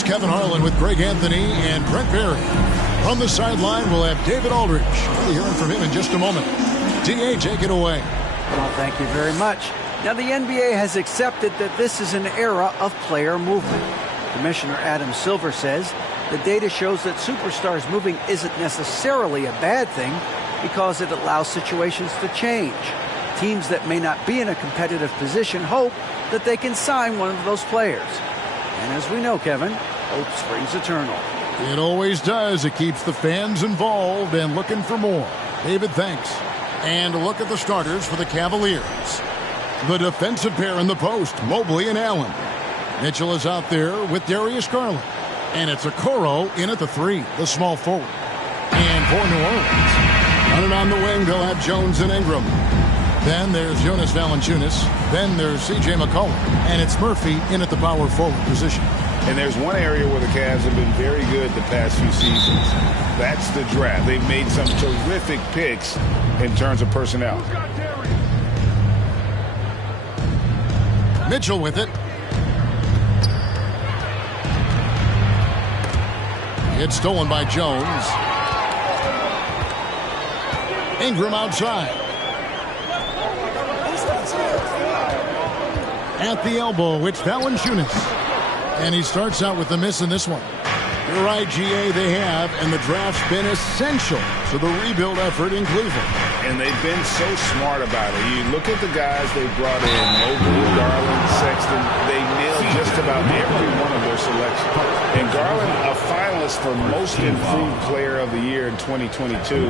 Kevin Harlan with Greg Anthony and Brent Barry. On the sideline, we'll have David Aldridge. We'll be hearing from him in just a moment. D.A., take it away. Well, thank you very much. Now, the NBA has accepted that this is an era of player movement. Commissioner Adam Silver says the data shows that superstars moving isn't necessarily a bad thing because it allows situations to change. Teams that may not be in a competitive position hope that they can sign one of those players. And as we know, Kevin, hope springs eternal. It always does. It keeps the fans involved and looking for more. David, thanks. And a look at the starters for the Cavaliers. The defensive pair in the post, Mobley and Allen. Mitchell is out there with Darius Garland. And it's Okoro in at the 3, the small forward. And for New Orleans, running on the wing, they'll have Jones and Ingram. Then there's Jonas Valanciunas. Then there's C.J. McCollum. And it's Murphy in at the power forward position. And there's one area where the Cavs have been very good the past few seasons. That's the draft. They've made some terrific picks in terms of personnel. Mitchell with it. It's stolen by Jones. Ingram outside. At the elbow, it's Valanciunas. And he starts out with the miss in this one. You're right, GA, they have, and the draft's been essential to the rebuild effort in Cleveland. And they've been so smart about it. You look at the guys they brought in, Mobley, Garland, Sexton, they nailed just about every one of their selections. And Garland, a finalist for Most Improved Player of the Year in 2022,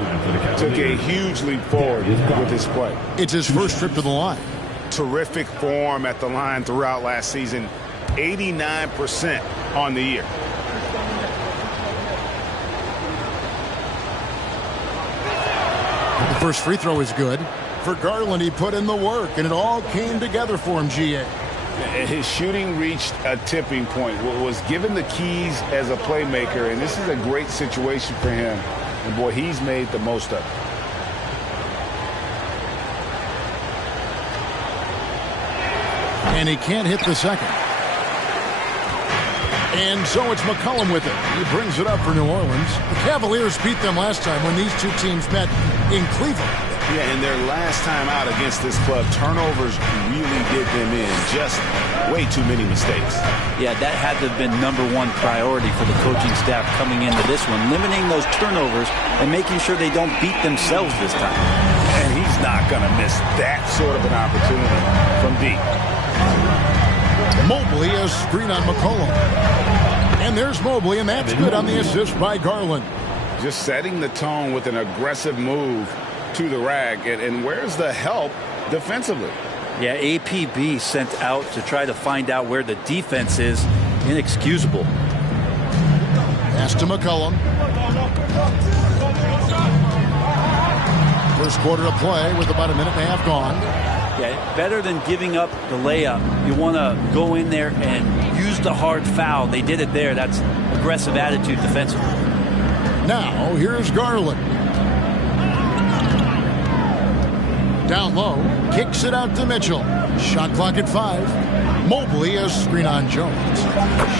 took a huge leap forward with his play. It's his first trip to the line. Terrific form at the line throughout last season. 89% on the year. The first free throw is good. For Garland, he put in the work, and it all came together for him, GA. His shooting reached a tipping point, was given the keys as a playmaker, and this is a great situation for him. And, boy, he's made the most of it. And he can't hit the second. And so it's McCollum with it. He brings it up for New Orleans. The Cavaliers beat them last time when these two teams met in Cleveland. Yeah, and their last time out against this club, turnovers really did them in. Just way too many mistakes. Yeah, that had to have been #1 priority for the coaching staff coming into this one. Limiting those turnovers and making sure they don't beat themselves this time. And he's not going to miss that sort of an opportunity from deep. Mobley, a screen on McCollum. And there's Mobley, and that's good on the assist by Garland. Just setting the tone with an aggressive move to the rack. And where's the help defensively? Yeah, APB sent out to try to find out where the defense is. Inexcusable. Pass to McCollum. First quarter of play with about a minute and a half gone. Yeah, better than giving up the layup. You want to go in there and use the hard foul. They did it there. That's aggressive attitude defensively. Now, here's Garland. Down low, kicks it out to Mitchell. Shot clock at 5. Mobley, a screen on Jones.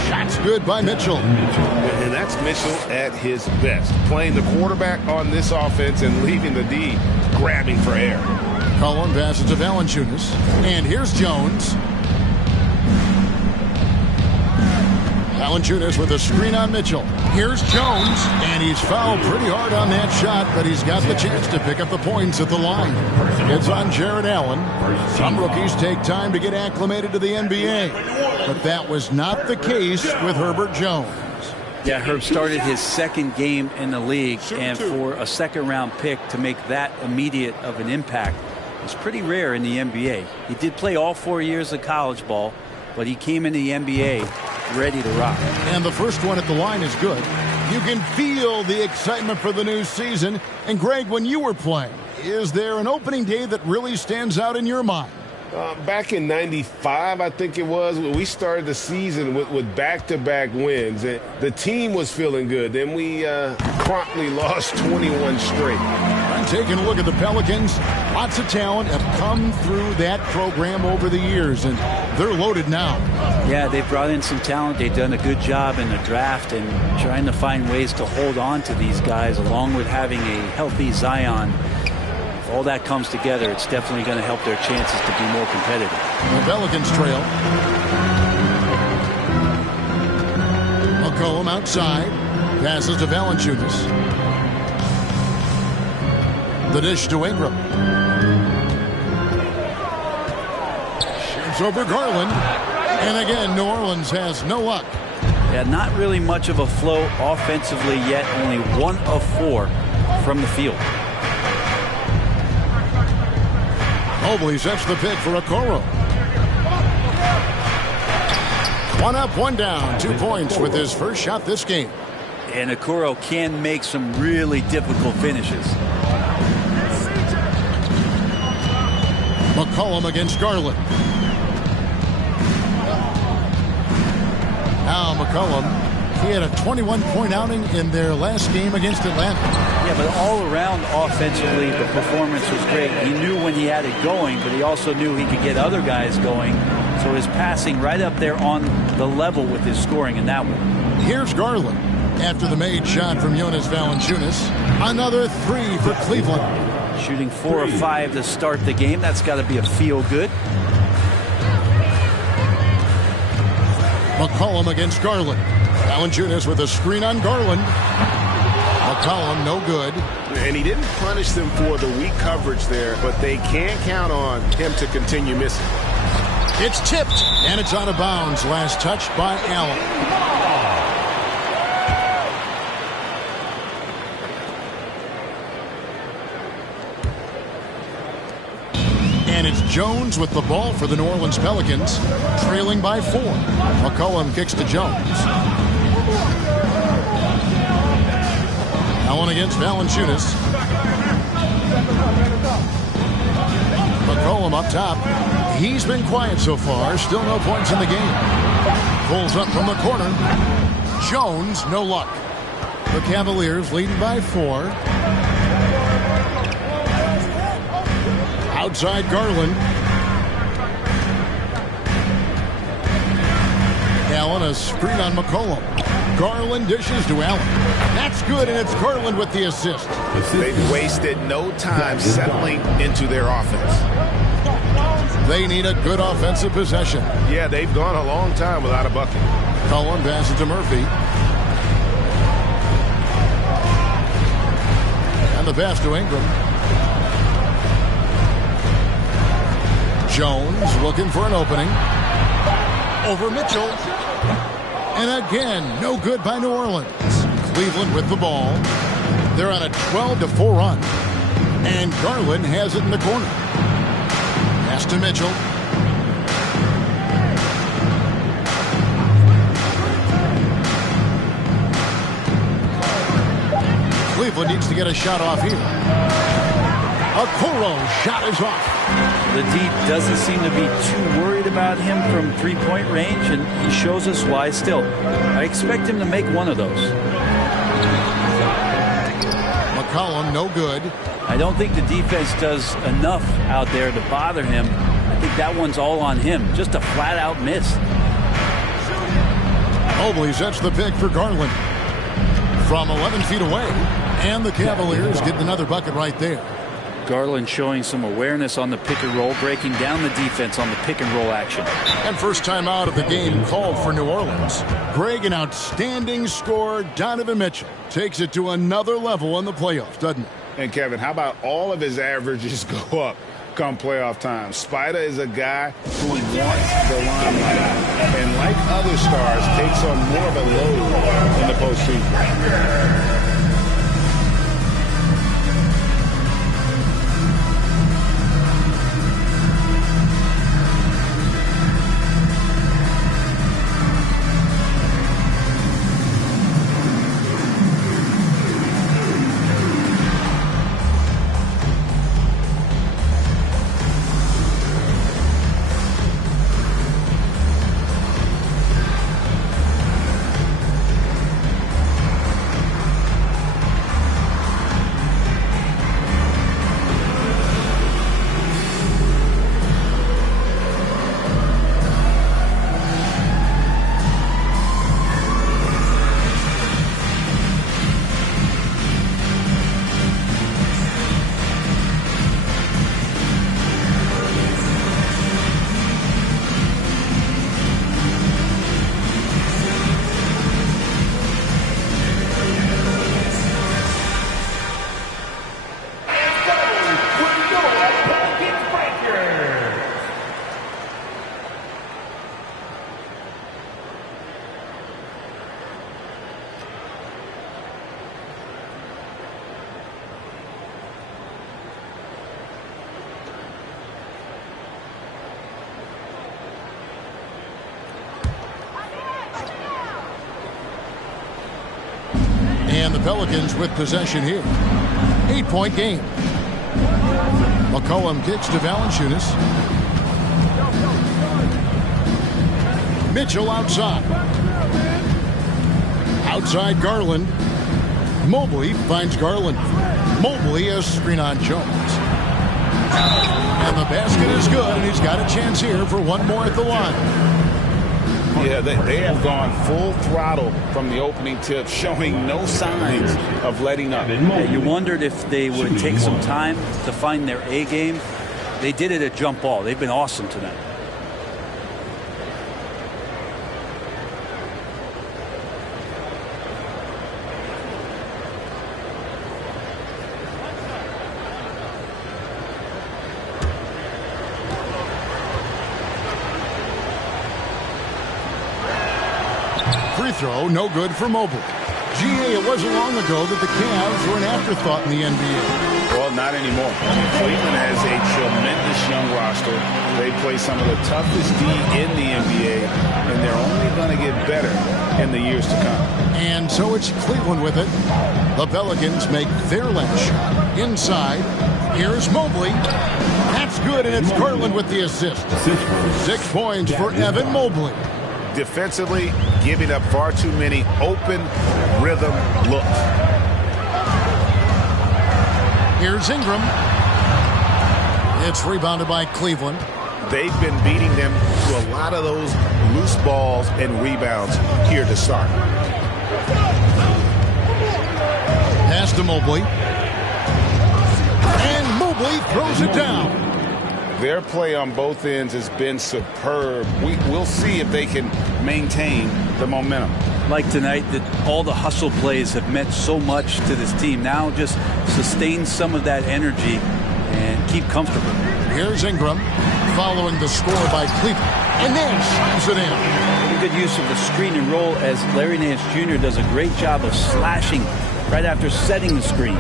Shot's good by Mitchell. And that's Mitchell at his best. Playing the quarterback on this offense and leaving the D grabbing for air. Cullen passes to Valanciunas. And here's Jones. Valanciunas with a screen on Mitchell. Here's Jones. And he's fouled pretty hard on that shot, but he's got the chance to pick up the points at the line. It's on Jared Allen. Some rookies take time to get acclimated to the NBA. But that was not the case with Herbert Jones. Yeah, Herb started his second game in the league, and for a second-round pick to make that immediate of an impact is pretty rare in the NBA. He did play all 4 years of college ball, but he came into the NBA ready to rock. And the first one at the line is good. You can feel the excitement for the new season. And Greg, when you were playing, is there an opening day that really stands out in your mind? Back in '95, I think it was, we started the season with back-to-back wins. And the team was feeling good. Then we promptly lost 21 straight. I'm taking a look at the Pelicans. Lots of talent have come through that program over the years. And They're loaded now. Yeah, they've brought in some talent. They've done a good job in the draft and trying to find ways to hold on to these guys, along with having a healthy Zion. If all that comes together, it's definitely going to help their chances to be more competitive. The Pelicans trail. McCollum outside. Passes to Valanciunas. The dish to Ingram. Shoots over Garland. And again, New Orleans has no luck. Yeah, not really much of a flow offensively yet. Only 1 of 4 from the field. Mobley sets the pick for Okoro. 1 up, 1 down. 2 points with his first shot this game. And Okoro can make some really difficult finishes. McCollum against Garland. Now McCollum, he had a 21-point outing in their last game against Atlanta. Yeah, but all around offensively, the performance was great. He knew when he had it going, but he also knew he could get other guys going. So his passing right up there on the level with his scoring in that one. Here's Garland. After the made shot from Jonas Valanciunas, another 3 for Cleveland. Shooting 4 of 5 to start the game. That's got to be a feel-good. McCollum against Garland. Valanciunas with a screen on Garland. McCollum no good. And he didn't punish them for the weak coverage there, but they can't count on him to continue missing. It's tipped, and it's out of bounds. Last touch by Allen. And it's Jones with the ball for the New Orleans Pelicans, trailing by 4. McCollum kicks to Jones. Allen against Valanciunas. McCollum up top. He's been quiet so far. Still no points in the game. Pulls up from the corner. Jones, no luck. The Cavaliers leading by 4. Outside Garland. Allen, a screen on McCollum. Garland dishes to Allen. That's good, and it's Garland with the assist. They've wasted no time settling into their offense. They need a good offensive possession. Yeah, they've gone a long time without a bucket. Cullen passes to Murphy. And the pass to Ingram. Jones looking for an opening. Over Mitchell. And again, no good by New Orleans. Cleveland with the ball. They're on a 12-4 run. And Garland has it in the corner. Pass to Mitchell. Cleveland needs to get a shot off here. Okoro shot is off. The D doesn't seem to be too worried about him from three-point range, and he shows us why still. I expect him to make one of those. McCollum, no good. I don't think the defense does enough out there to bother him. I think that one's all on him. Just a flat-out miss. Mobley sets the pick for Garland. From 11 feet away. And the Cavaliers get another bucket right there. Garland showing some awareness on the pick and roll, breaking down the defense on the pick and roll action. And first time out of the game called for New Orleans. Greg, an outstanding scorer, Donovan Mitchell, takes it to another level in the playoffs, doesn't it? And Kevin, how about all of his averages go up come playoff time? Spider is a guy who wants the limelight, and like other stars, takes on more of a load in the postseason. And the Pelicans with possession here. 8-point game. McCollum kicks to Valanciunas. Mitchell outside. Outside Garland. Mobley finds Garland. Mobley a screen on Jones. And the basket is good, and he's got a chance here for one more at the line. Yeah, they have gone full throttle from the opening tip, showing no signs of letting up. Yeah, you wondered if they would take some time to find their A game. They did it at jump ball. They've been awesome tonight. Free throw, no good for Mobley. GA, it wasn't long ago that the Cavs were an afterthought in the NBA. Well, not anymore. Cleveland has a tremendous young roster. They play some of the toughest D in the NBA, and they're only going to get better in the years to come. And so it's Cleveland with it. The Pelicans make their last shot. Inside, here's Mobley. That's good, and it's Garland with the assist. 6 points for Evan Mobley. Defensively, giving up far too many open rhythm looks. Here's Ingram. It's rebounded by Cleveland. They've been beating them to a lot of those loose balls and rebounds here to start. Pass to Mobley. And Mobley throws it down. Their play on both ends has been superb. We'll see if they can maintain the momentum. Like tonight, that all the hustle plays have meant so much to this team. Now just sustain some of that energy and keep comfortable. Here's Ingram following the score by Cleveland. And then slams it in. Pretty good use of the screen and roll as Larry Nance Jr. does a great job of slashing right after setting the screen.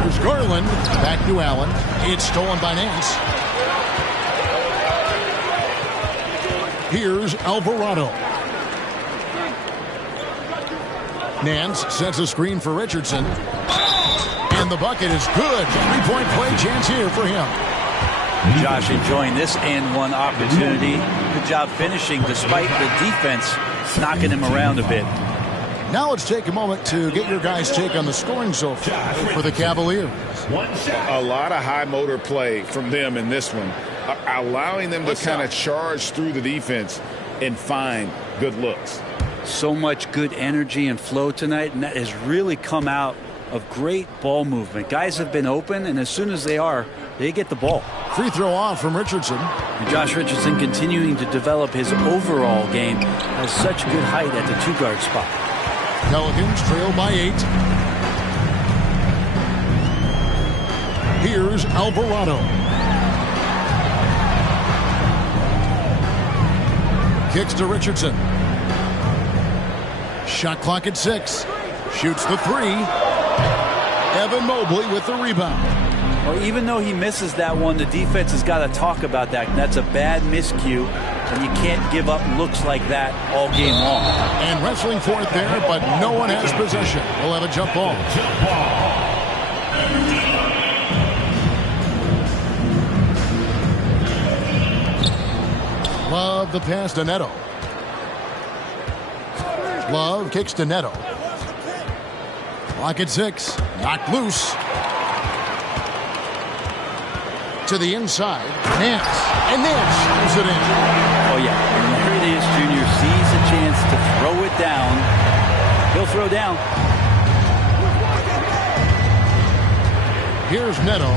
Here's Garland. Back to Allen. It's stolen by Nance. Here's Alvarado. Nance sets a screen for Richardson. And the bucket is good. 3-point play chance here for him. Josh enjoying this and one opportunity. Good job finishing despite the defense knocking him around a bit. Now let's take a moment to get your guys' take on the scoring so far for the Cavaliers. A lot of high motor play from them in this one, allowing them to kind of charge through the defense and find good looks. So much good energy and flow tonight, and that has really come out of great ball movement. Guys have been open, and as soon as they get the ball. Free throw off from Richardson. And Josh Richardson continuing to develop his overall game, has such good height at the two-guard spot. Pelicans trail by 8. Here's Alvarado. Kicks to Richardson. Shot clock at 6. Shoots the 3. Evan Mobley with the rebound. Well, even though he misses that one, the defense has got to talk about that. That's a bad miscue, and you can't give up looks like that all game long. And wrestling for it there, but no one has possession. We'll have a jump ball. Love the pass to Neto. Love kicks to Neto. Clock at 6. Knocked loose. To the inside. Nance. And Nance shoots it in. Oh, yeah. When Larry Nance Jr. sees a chance to throw it down, he'll throw down. Here's Neto.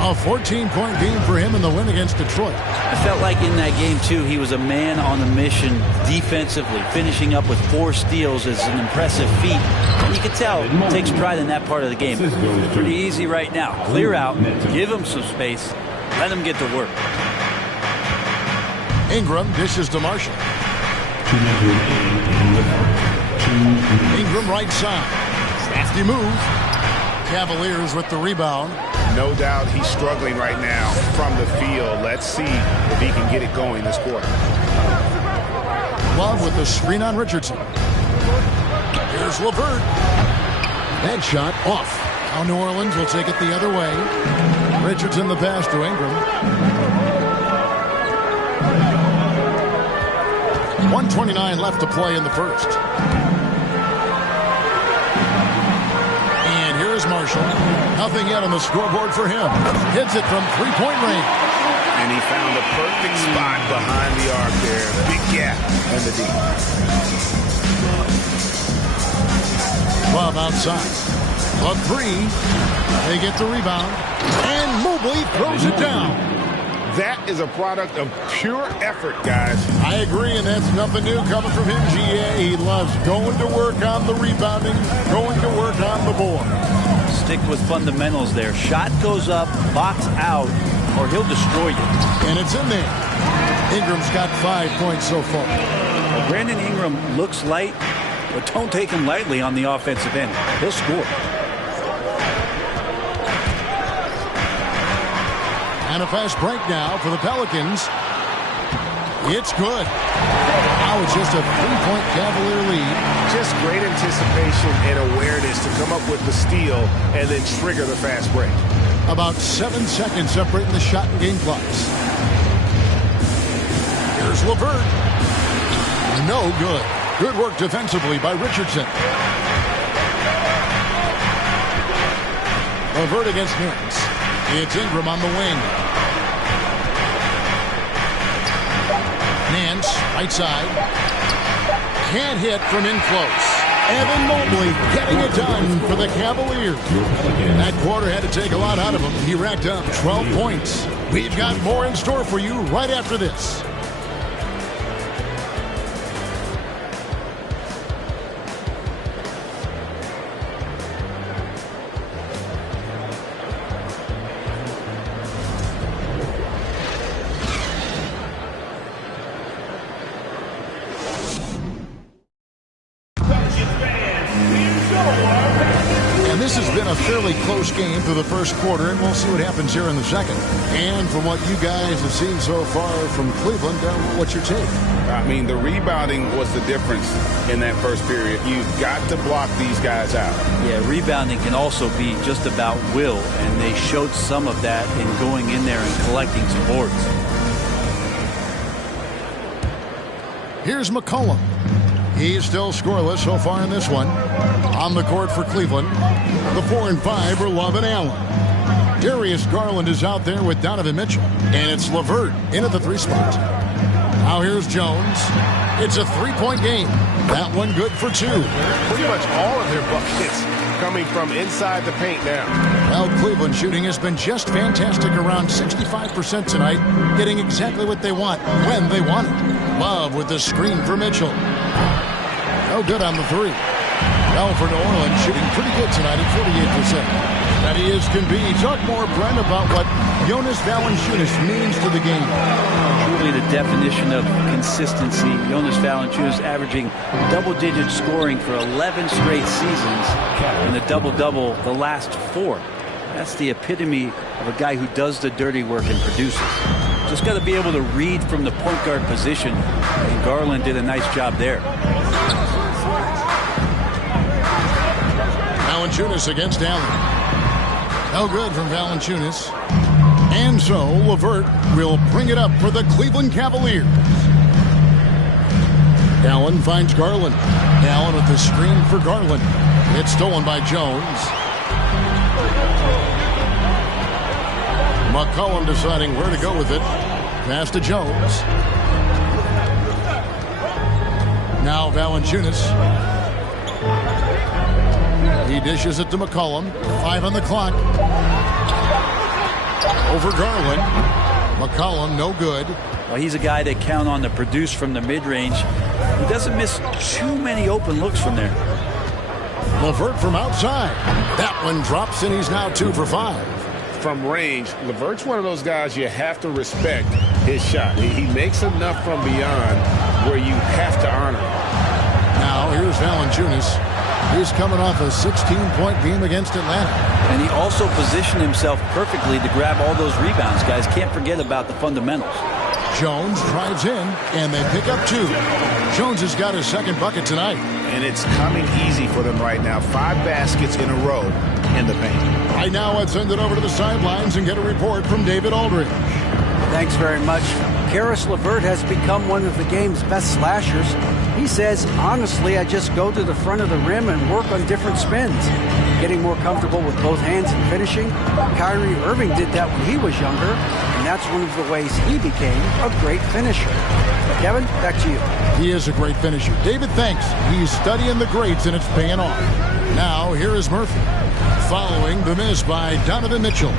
A 14-point game for him in the win against Detroit. I felt like in that game, too, he was a man on a mission defensively. Finishing up with 4 steals is an impressive feat. And you can tell he takes pride in that part of the game. Pretty easy right now. Clear out, give him some space, let him get to work. Ingram dishes to Marshall. Ingram right side. Crafty move. Cavaliers with the rebound. No doubt he's struggling right now from the field. Let's see if he can get it going this quarter. Love with the screen on Richardson. Here's LeVert. That shot off. Now New Orleans will take it the other way. Richardson the pass to Ingram. 1:29 left to play in the first. And here's Marshall. Nothing yet on the scoreboard for him. Hits it from three-point range. And he found a perfect spot behind the arc there. Big gap in the deep. Love outside. Love three. They get the rebound. And Mobley throws it down. That is a product of pure effort, guys. I agree, and that's nothing new coming from him, GA. He loves going to work on the rebounding, going to work on the board. Stick with fundamentals there. Shot goes up, box out, or he'll destroy you. And it's in there. Ingram's got 5 points so far. Well, Brandon Ingram looks light, but don't take him lightly on the offensive end. He'll score. And a fast break now for the Pelicans. It's good. Now it's just a 3-point Cavalier lead. Just great anticipation and awareness to come up with the steal and then trigger the fast break. About 7 seconds separating the shot and game clocks. Here's LeVert. No good. Good work defensively by Richardson. LeVert against Nance. It's Ingram on the wing. Nance, right side. Can't hit from in close. Evan Mobley getting it done for the Cavaliers. That quarter had to take a lot out of him. He racked up 12 points. We've got more in store for you right after this. This has been a fairly close game through the first quarter, and we'll see what happens here in the second. And from what you guys have seen so far from Cleveland, what's your take? I mean, the rebounding was the difference in that first period. You've got to block these guys out. Yeah, rebounding can also be just about will, and they showed some of that in going in there and collecting some boards. Here's McCollum. He's still scoreless so far in this one. On the court for Cleveland, the 4 and 5 are Love and Allen. Darius Garland is out there with Donovan Mitchell. And it's LeVert in at the 3 spot. Now here's Jones. It's a 3-point game. That one good for 2. Pretty much all of their buckets coming from inside the paint now. Well, Cleveland shooting has been just fantastic, around 65% tonight, getting exactly what they want when they want it. Love with the screen for Mitchell. No good on the 3. Well, for New Orleans, shooting pretty good tonight at 48%. Ready as can be. Talk more, Brent, about what Jonas Valanciunas means to the game. Truly the definition of consistency. Jonas Valanciunas averaging double-digit scoring for 11 straight seasons, and a double-double the last 4. That's the epitome of a guy who does the dirty work and produces. Just got to be able to read from the point guard position, and Garland did a nice job there. Valanciunas against Allen. No good from Valanciunas. And so LeVert will bring it up for the Cleveland Cavaliers. Allen finds Garland. Allen with the screen for Garland. It's stolen by Jones. McCollum deciding where to go with it. Pass to Jones. Now Valanciunas. He dishes it to McCollum. 5 on the clock. Over Garland. McCollum, no good. Well, he's a guy that count on to produce from the mid-range. He doesn't miss too many open looks from there. LeVert from outside. That one drops, and he's now 2 for 5. From range, LeVert's one of those guys you have to respect his shot. He makes enough from beyond where you have to honor him. Now, here's Valanciunas. He's coming off a 16-point game against Atlanta. And he also positioned himself perfectly to grab all those rebounds, guys. Can't forget about the fundamentals. Jones drives in, and they pick up 2. Jones has got his second bucket tonight. And it's coming easy for them right now. 5 baskets in a row in the paint. Right now, let's send it over to the sidelines and get a report from David Aldridge. Thanks very much. Karis LeVert has become one of the game's best slashers. He says, honestly, I just go to the front of the rim and work on different spins. Getting more comfortable with both hands and finishing. Kyrie Irving did that when he was younger, and that's one of the ways he became a great finisher. Kevin, back to you. He is a great finisher. David thinks he's studying the greats, and it's paying off. Now, here is Murphy. Following the miss by Donovan Mitchell.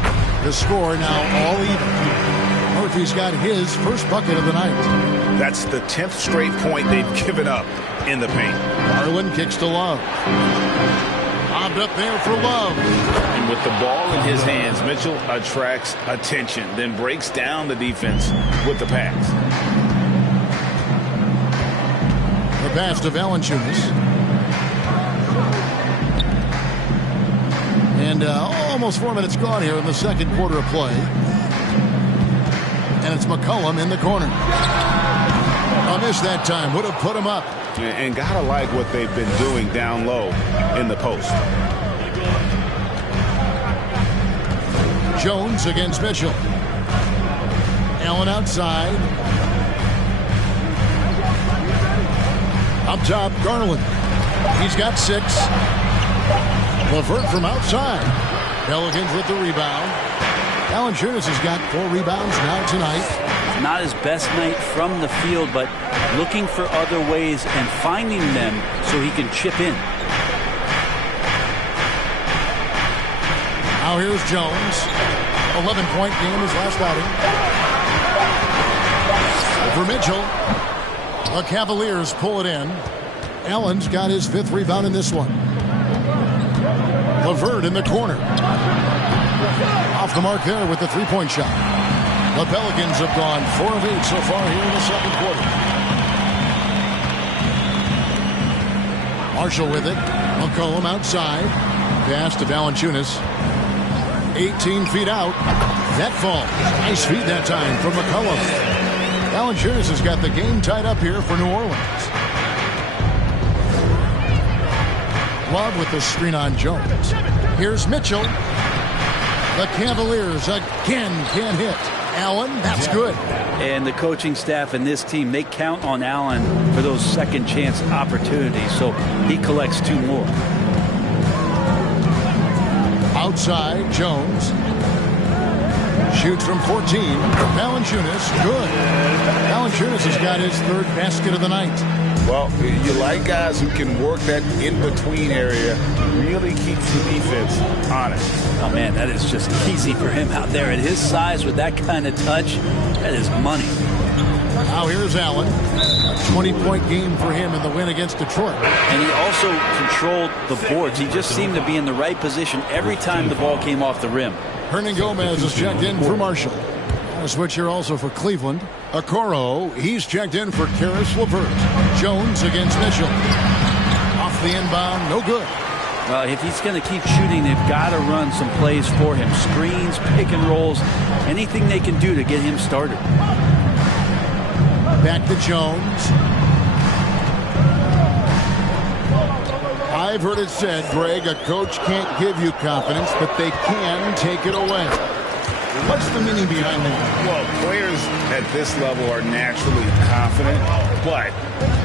The score now all even. Murphy's got his first bucket of the night. That's the 10th straight point they've given up in the paint. Garland kicks to Love. Bobbed up there for Love. And with the ball in his hands, Mitchell attracts attention, then breaks down the defense with the pass. The pass to Valanciunas. And almost 4 minutes gone here in the second quarter of play. And it's McCollum in the corner. A miss that time. Would have put him up. And gotta like what they've been doing down low in the post. Jones against Mitchell. Allen outside. Up top, Garland. He's got 6. LeVert from outside. Pelicans with the rebound. Valanciunas has got 4 rebounds now tonight. Not his best night from the field, but looking for other ways and finding them so he can chip in. Now here's Jones. 11-point game his last outing. For Mitchell. The Cavaliers pull it in. Allen's got his 5th rebound in this one. LeVert in the corner. Off the mark there with the 3-point shot. The Pelicans have gone 4 of 8 so far here in the second quarter. Marshall with it. McCollum outside. Pass to Valanciunas. 18 feet out. That falls. Nice feed that time from McCollum. Valanciunas has got the game tied up here for New Orleans. Love with the screen on Jones. Here's Mitchell. The Cavaliers again can't hit. Allen, that's good. And the coaching staff and this team, they count on Allen for those second chance opportunities, so he collects 2 more. Outside, Jones. Shoots from 14. Valanciunas, good. Valanciunas has got his 3rd basket of the night. Well, you like guys who can work that in-between area, really keeps the defense honest. Oh, man, that is just easy for him out there. At his size with that kind of touch, that is money. Now here's Allen. A 20-point game for him in the win against Detroit. And he also controlled the boards. He just seemed to be in the right position every time the ball came off the rim. Hernan Gomez is checked in for Marshall. A switch here also for Cleveland. Okoro, he's checked in for Karis LeVert. Jones against Mitchell. Off the inbound, no good. Well, if he's going to keep shooting, they've got to run some plays for him. Screens, pick and rolls, anything they can do to get him started. Back to Jones. I've heard it said, Greg, a coach can't give you confidence, but they can take it away. What's the meaning behind that? Well, players at this level are naturally confident, but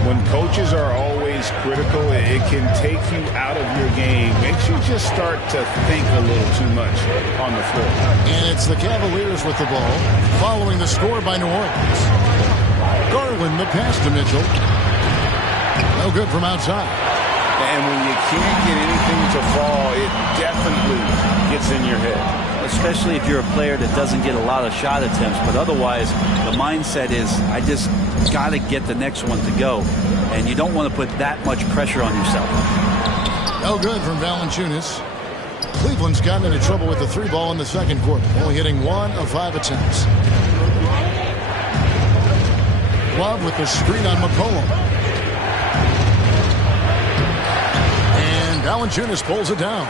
when coaches are always critical, it can take you out of your game. Makes you just start to think a little too much on the floor. And it's the Cavaliers with the ball, following the score by New Orleans. Garland, the pass to Mitchell. No good from outside. And when you can't get anything to fall, it definitely gets in your head. Especially if you're a player that doesn't get a lot of shot attempts, but otherwise the mindset is, I just got to get the next one to go. And you don't want to put that much pressure on yourself. No good from Valanciunas. Cleveland's gotten into trouble with the 3 ball in the second quarter, only hitting 1 of 5 attempts. Love with the screen on McCollum. And Valanciunas pulls it down.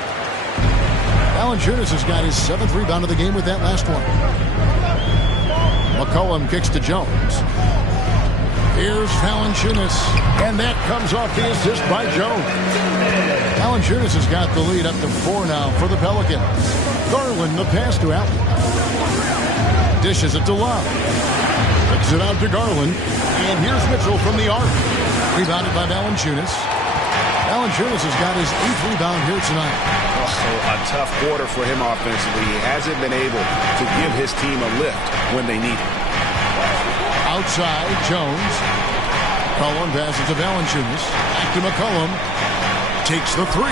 Valanciunas has got his 7th rebound of the game with that last one. McCollum kicks to Jones. Here's Valanciunas, and that comes off the assist by Jones. Valanciunas has got the lead up to 4 now for the Pelicans. Garland the pass to Allen. Dishes it to Love. Puts it out to Garland, and here's Mitchell from the arc. Rebounded by Valanciunas. Valanciunas has got his 8th rebound here tonight. Also a tough quarter for him offensively. He hasn't been able to give his team a lift when they need it. Outside, Jones. McCollum passes to Valanciunas. Back to McCollum. Takes the 3.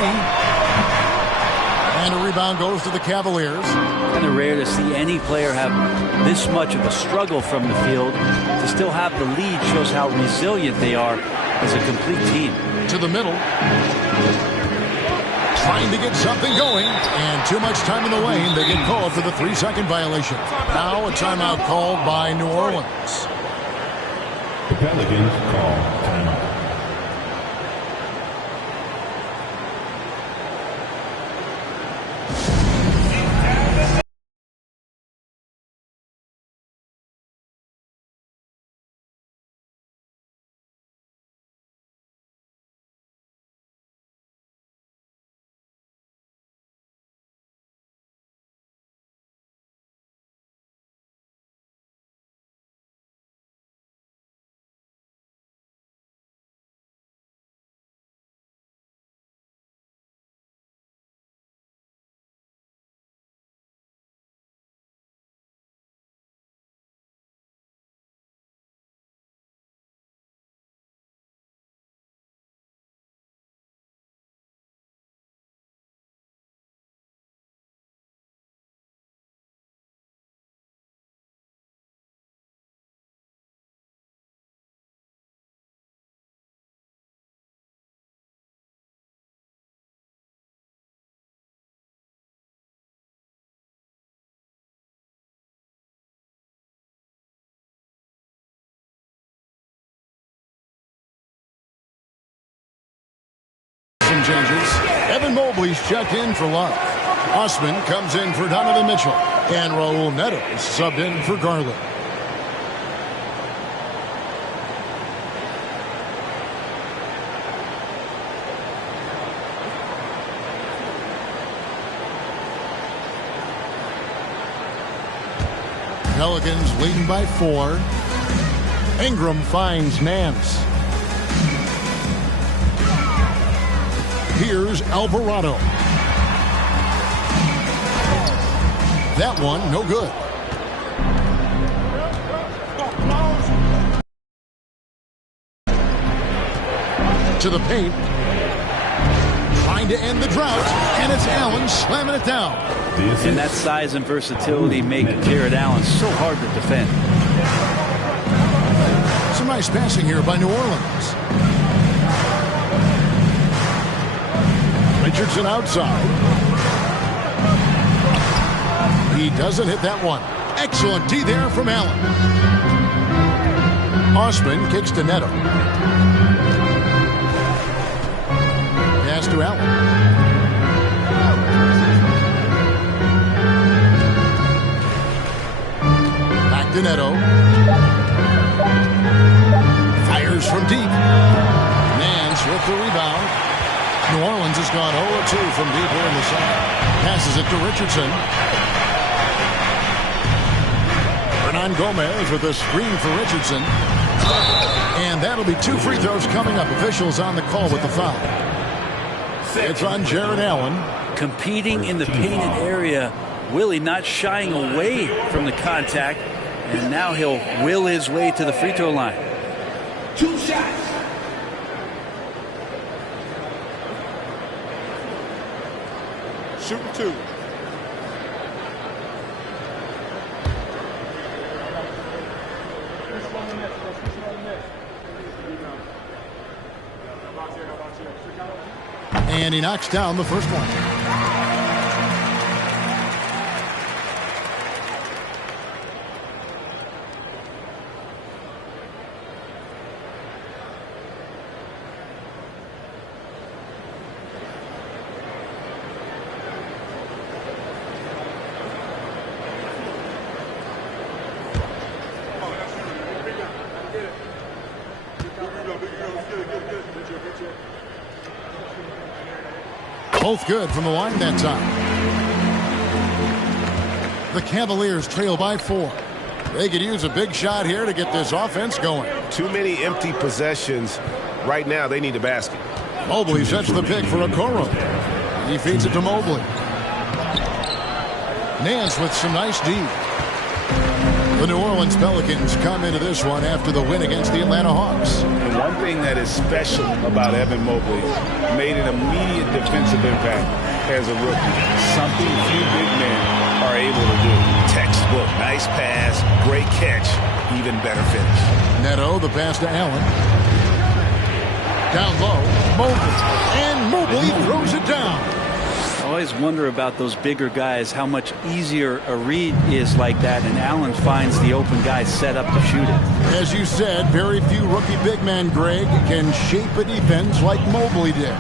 And a rebound goes to the Cavaliers. Kind of rare to see any player have this much of a struggle from the field. To still have the lead shows how resilient they are as a complete team. To the middle. Trying to get something going. And too much time in the lane. They get called for the 3-second violation. Now a timeout called by New Orleans. The Pelicans call timeout. Changes. Evan Mobley's checked in for Love. Osman comes in for Donovan Mitchell. And Raul Neto is subbed in for Garland. Pelicans leading by 4. Ingram finds Nance. Here's Alvarado. That one, no good. To the paint. Trying to end the drought, and it's Allen slamming it down. And that size and versatility make Jared Allen so hard to defend. Some nice passing here by New Orleans. Richardson outside. He doesn't hit that one. Excellent D there from Allen. Osman kicks to Neto. Pass to Allen. Back to Neto. Fires from deep. Nance with the rebound. New Orleans has gone 0-2 from deep here in the second. Passes it to Richardson. Hernan Gomez with a screen for Richardson. And that'll be 2 free throws coming up. Officials on the call with the foul. It's on Jared Allen. Competing in the painted area. Willie not shying away from the contact. And now he'll will his way to the free throw line. 2 shots. Shooting 2. And he knocks down the first one. Both good from the line that time. The Cavaliers trail by 4. They could use a big shot here to get this offense going. Too many empty possessions. Right now, they need a basket. Mobley sets the pick for Okoro. He feeds it to Mobley. Nance with some nice D. The New Orleans Pelicans come into this one after the win against the Atlanta Hawks. And one thing that is special about Evan Mobley, made an immediate defensive impact as a rookie. Something few big men are able to do. Textbook, nice pass, great catch, even better finish. Neto, the pass to Allen. Down low, Mobley. And Mobley throws it down. I always wonder about those bigger guys, how much easier a read is like that, and Allen finds the open guy set up to shoot it. As you said, very few rookie big men, Greg, can shape a defense like Mobley did.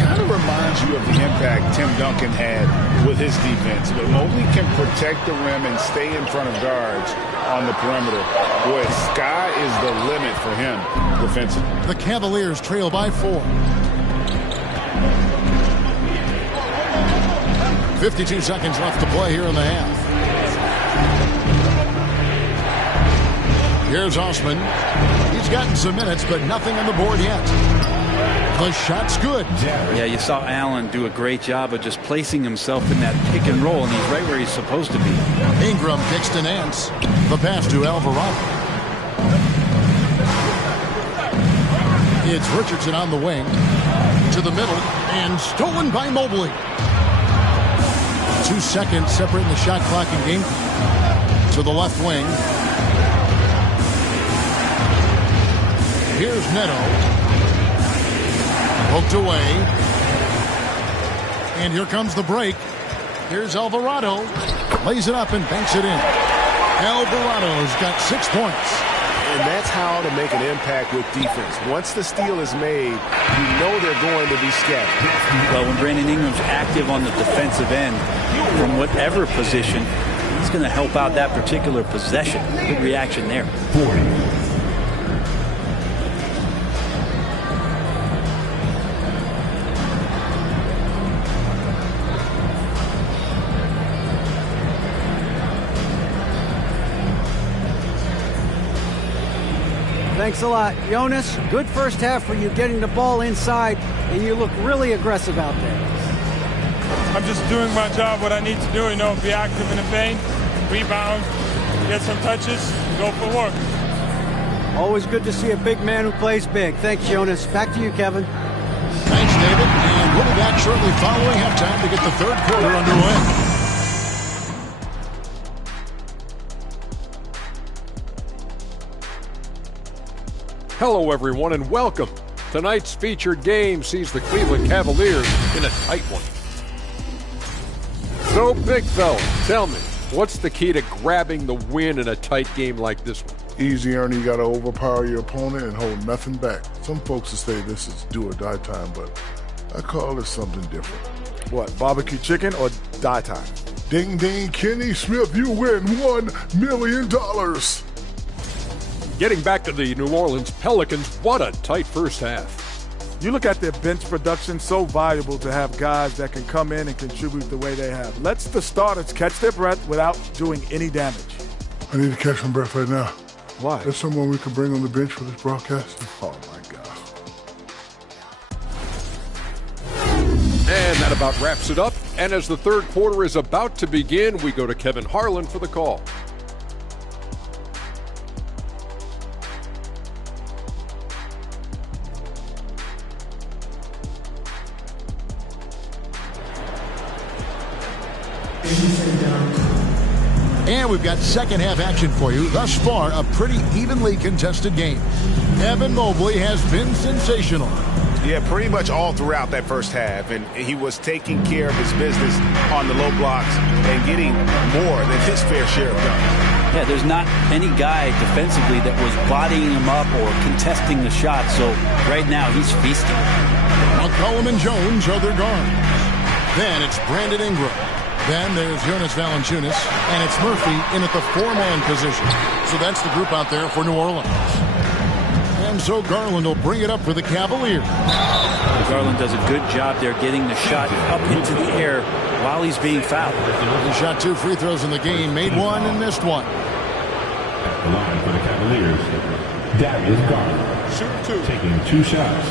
Kind of reminds you of the impact Tim Duncan had with his defense. But Mobley can protect the rim and stay in front of guards on the perimeter. Boy, sky is the limit for him defensively. The Cavaliers trail by 4. 52 seconds left to play here in the half. Here's Osman. He's gotten some minutes, but nothing on the board yet. The shot's good. Yeah, you saw Allen do a great job of just placing himself in that pick and roll, and he's right where he's supposed to be. Ingram kicks to Nance. The pass to Alvarado. It's Richardson on the wing. To the middle, and stolen by Mobley. 2 seconds separating the shot clock and game. To the left wing. Here's Neto. Poked away. And here comes the break. Here's Alvarado. Lays it up and banks it in. Alvarado's got 6 points. And that's how to make an impact with defense. Once the steal is made, you know they're going to be scattered. Well, when Brandon Ingram's active on the defensive end, from whatever position, he's going to help out that particular possession. Good reaction there. 40. Thanks a lot, Jonas. Good first half for you getting the ball inside, and you look really aggressive out there. I'm just doing my job, what I need to do, be active in the paint, rebound, get some touches, go for work. Always good to see a big man who plays big. Thanks, Jonas. Back to you, Kevin. Thanks, David. And we'll be back shortly following halftime to get the third quarter underway. Hello, everyone, and welcome. Tonight's featured game sees the Cleveland Cavaliers in a tight one. So, big fella, tell me, what's the key to grabbing the win in a tight game like this one? Easy, Ernie. You got to overpower your opponent and hold nothing back. Some folks will say this is do or die time, but I call it something different. What, barbecue chicken or die time? Ding, ding, Kenny Smith, you win $1 million. Getting back to the New Orleans Pelicans, what a tight first half. You look at their bench production, so valuable to have guys that can come in and contribute the way they have. Let's the starters catch their breath without doing any damage. I need to catch my breath right now. Why? There's someone we could bring on the bench for this broadcast. Oh, my God. And that about wraps it up. And as the third quarter is about to begin, we go to Kevin Harlan for the call. And we've got second half action for you. Thus far, a pretty evenly contested game. Evan Mobley has been sensational. Yeah, pretty much all throughout that first half. And he was taking care of his business on the low blocks and getting more than his fair share of dunks. Yeah, there's not any guy defensively that was bodying him up or contesting the shot. So right now he's feasting. McCollum and Jones are their guards. Then it's Brandon Ingram. Then there's Jonas Valanciunas, and it's Murphy in at the 4-man position. So that's the group out there for New Orleans. and so Garland will bring it up for the Cavaliers. Garland does a good job there getting the shot up into the air while he's being fouled. He shot 2 free throws in the game, made 1 and missed 1. At the line for the Cavaliers, Darius Garland. Shoot 2. Taking 2 shots.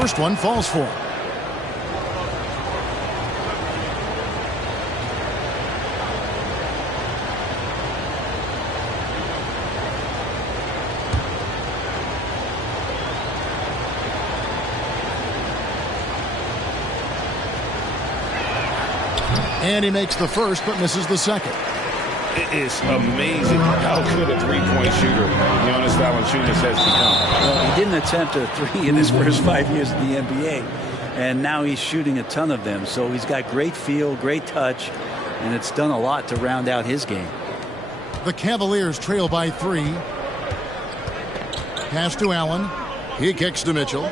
First one falls for him. And he makes the first, but misses the second. It is amazing how good a three-point shooter Jonas Valanciunas has become. Well, he didn't attempt a three in his first 5 years in the NBA, and now he's shooting a ton of them. So he's got great feel, great touch, and it's done a lot to round out his game. The Cavaliers trail by 3. Pass to Allen. He kicks to Mitchell.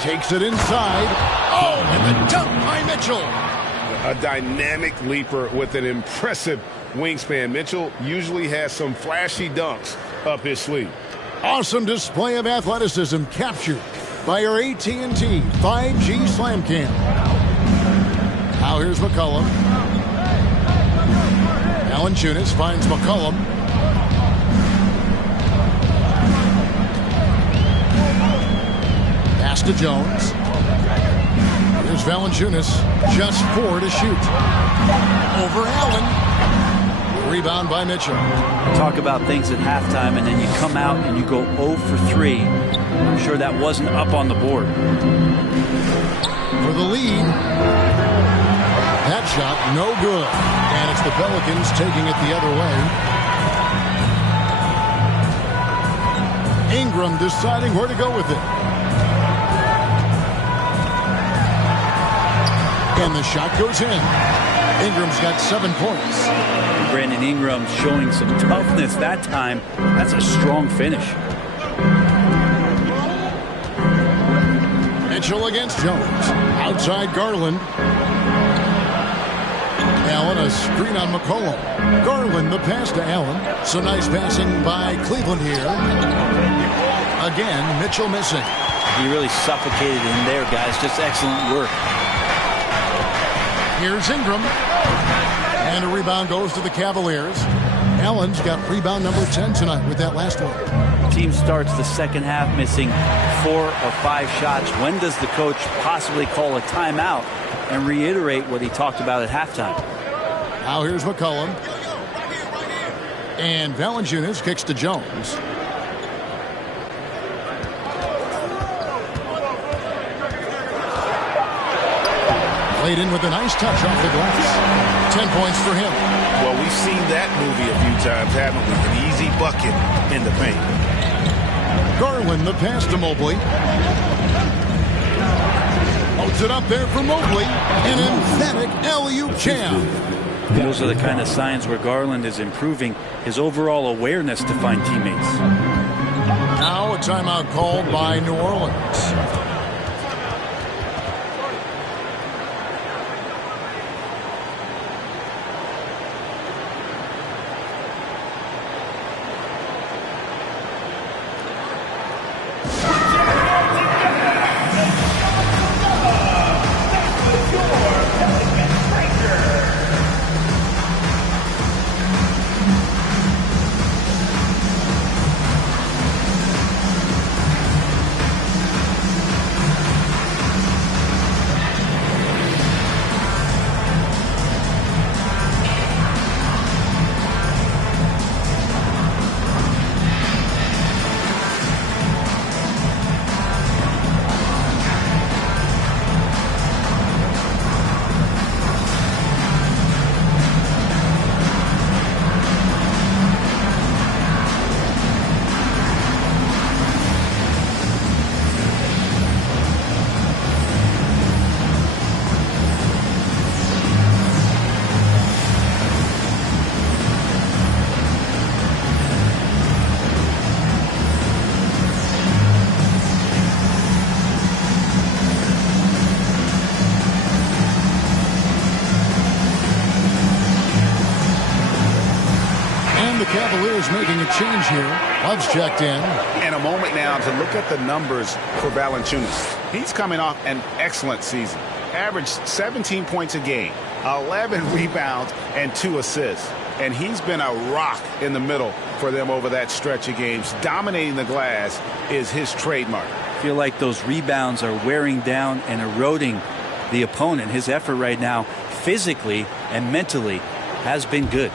Takes it inside. Oh, and the dunk by Mitchell. A dynamic leaper with an impressive wingspan. Mitchell usually has some flashy dunks up his sleeve. Awesome display of athleticism captured by our AT&T 5G Slam Cam. Now here's McCollum. Valanciunas finds McCollum. Pass to Jones. Here's Valanciunas, just 4 to shoot. Over Allen. Rebound by Mitchell. Talk about things at halftime, and then you come out and you go 0 for 3. I'm sure that wasn't up on the board. For the lead. That shot, no good. And it's the Pelicans taking it the other way. Ingram deciding where to go with it. And the shot goes in. Ingram's got 7 points. Brandon Ingram showing some toughness that time. That's a strong finish. Mitchell against Jones. Outside Garland. Allen, a screen on McCollum. Garland, the pass to Allen. So nice passing by Cleveland here. Again, Mitchell missing. He really suffocated in there, guys. Just excellent work. Here's Ingram. And a rebound goes to the Cavaliers. Allen's got rebound number 10 tonight with that last one. The team starts the second half missing 4 or 5 shots. When does the coach possibly call a timeout and reiterate what he talked about at halftime? Now here's McCollum. And Valanciunas kicks to Jones. Played in with a nice touch off the glass. 10 points for him. Well, we've seen that movie a few times, haven't we? An easy bucket in the paint. Garland, the pass to Mobley. Holds it up there for Mobley. An emphatic alley-oop jam. Those are the kind of signs where Garland is improving his overall awareness to find teammates. Now a timeout called by New Orleans. Cavaliers making a change here. Love's checked in. And a moment now to look at the numbers for Valanciunas. He's coming off an excellent season. Averaged 17 points a game, 11 rebounds, and 2 assists. And he's been a rock in the middle for them over that stretch of games. Dominating the glass is his trademark. I feel like those rebounds are wearing down and eroding the opponent. His effort right now, physically and mentally, has been good.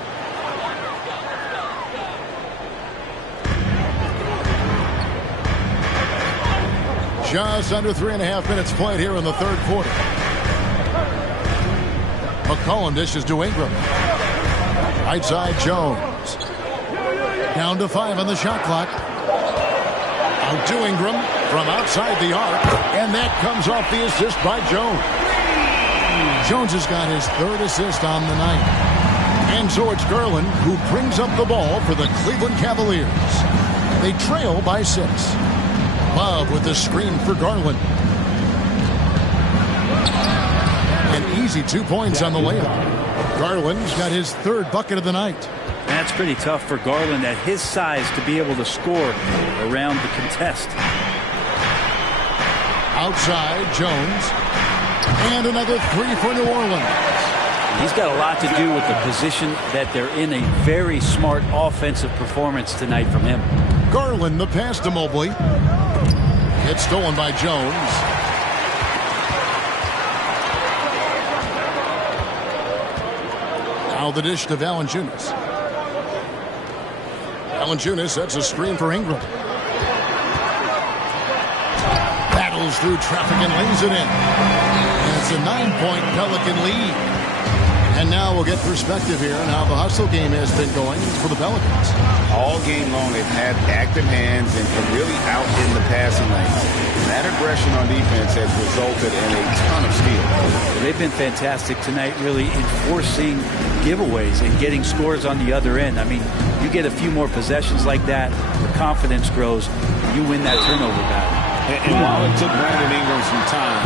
Just under 3.5 minutes played here in the third quarter. McCollum dishes to Ingram. Right side, Jones. Down to 5 on the shot clock. Out to Ingram from outside the arc. And that comes off the assist by Jones. Jones has got his 3rd assist on the night. And so it's Garland who brings up the ball for the Cleveland Cavaliers. They trail by 6. Love with the screen for Garland. An easy 2 points on the layup. Garland's got his 3rd bucket of the night. That's pretty tough for Garland at his size to be able to score around the contest. Outside, Jones. And another 3 for New Orleans. He's got a lot to do with the position that they're in. A very smart offensive performance tonight from him. Garland, the pass to Mobley. It's stolen by Jones. Now the dish to Valanciunas. Valanciunas sets a screen for Ingram. Battles through traffic and lays it in. And it's a 9-point Pelican lead. And now we'll get perspective here on how the hustle game has been going for the Pelicans. All game long, they've had active hands and really out in the passing lane. That aggression on defense has resulted in a ton of steals. They've been fantastic tonight, really enforcing giveaways and getting scores on the other end. I mean, you get a few more possessions like that, the confidence grows, you win that turnover battle. And while it took Brandon Ingram some time,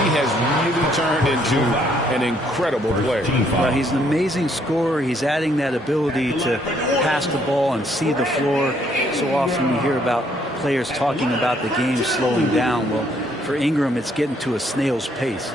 he has really turned into an incredible player. Well, he's an amazing scorer. He's adding that ability to pass the ball and see the floor. So often you hear about players talking about the game slowing down. Well, for Ingram, it's getting to a snail's pace.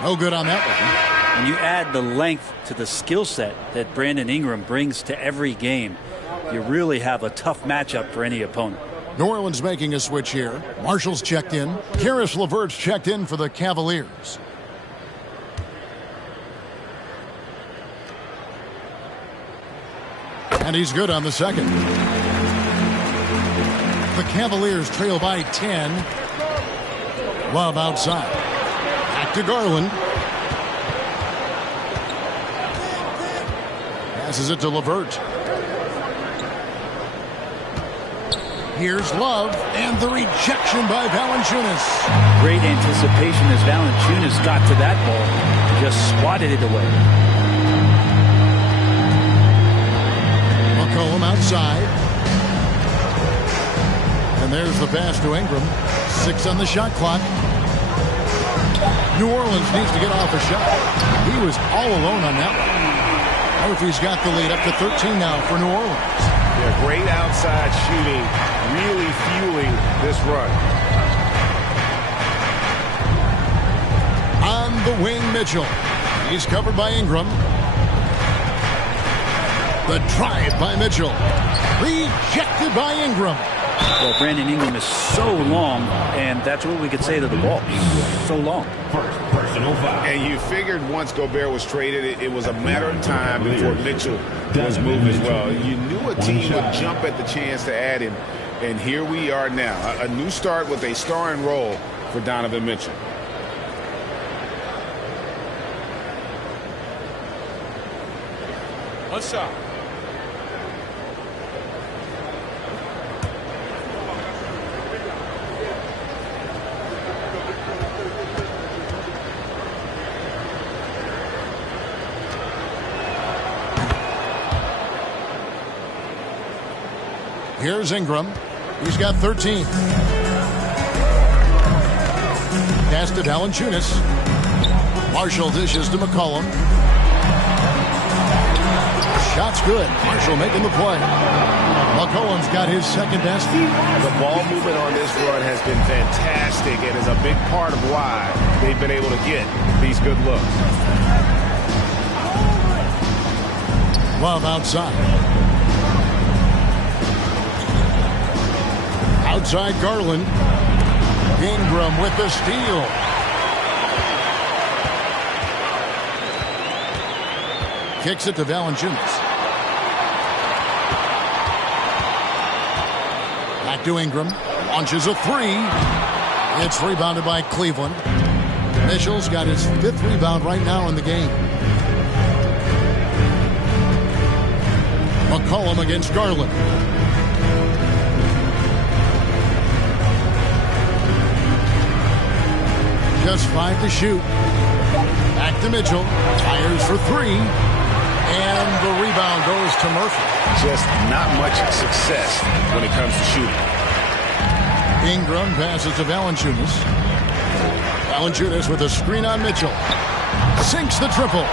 No good on that one. When you add the length to the skill set that Brandon Ingram brings to every game, you really have a tough matchup for any opponent. New Orleans making a switch here. Marshall's checked in. Karis LeVert's checked in for the Cavaliers. And he's good on the second. The Cavaliers trail by 10. Love outside. Back to Garland. Passes it to LeVert. Here's Love, and the rejection by Valanciunas. Great anticipation as Valanciunas got to that ball and just swatted it away. McCollum outside. And there's the pass to Ingram. 6 on the shot clock. New Orleans needs to get off a shot. He was all alone on that one. Murphy's got the lead up to 13 now for New Orleans. Yeah, great outside shooting, really fueling this run. On the wing, Mitchell. He's covered by Ingram. The drive by Mitchell. Rejected by Ingram. Well, Brandon Ingram is so long, and that's what we could say to the ball. So long. And you figured once Gobert was traded, it was a matter of time before Mitchell was moved as well. You knew a team would jump at the chance to add him, and here we are now. A new start with a starring role for Donovan Mitchell. What's up? Here's Ingram. He's got 13. Pass to Valanciunas. Marshall dishes to McCollum. Shot's good. Marshall making the play. McCollum's got his second best. The ball movement on this run has been fantastic and is a big part of why they've been able to get these good looks. Love outside. Outside Garland. Ingram with the steal. Kicks it to Valanciunas. Back to Ingram. Launches a three. It's rebounded by Cleveland. Mitchell's got his 5th rebound right now in the game. McCollum against Garland. Just 5 to shoot. Back to Mitchell. Fires for 3. And the rebound goes to Murphy. Just not much success when it comes to shooting. Ingram passes to Valanciunas. Valanciunas with a screen on Mitchell. Sinks the triple.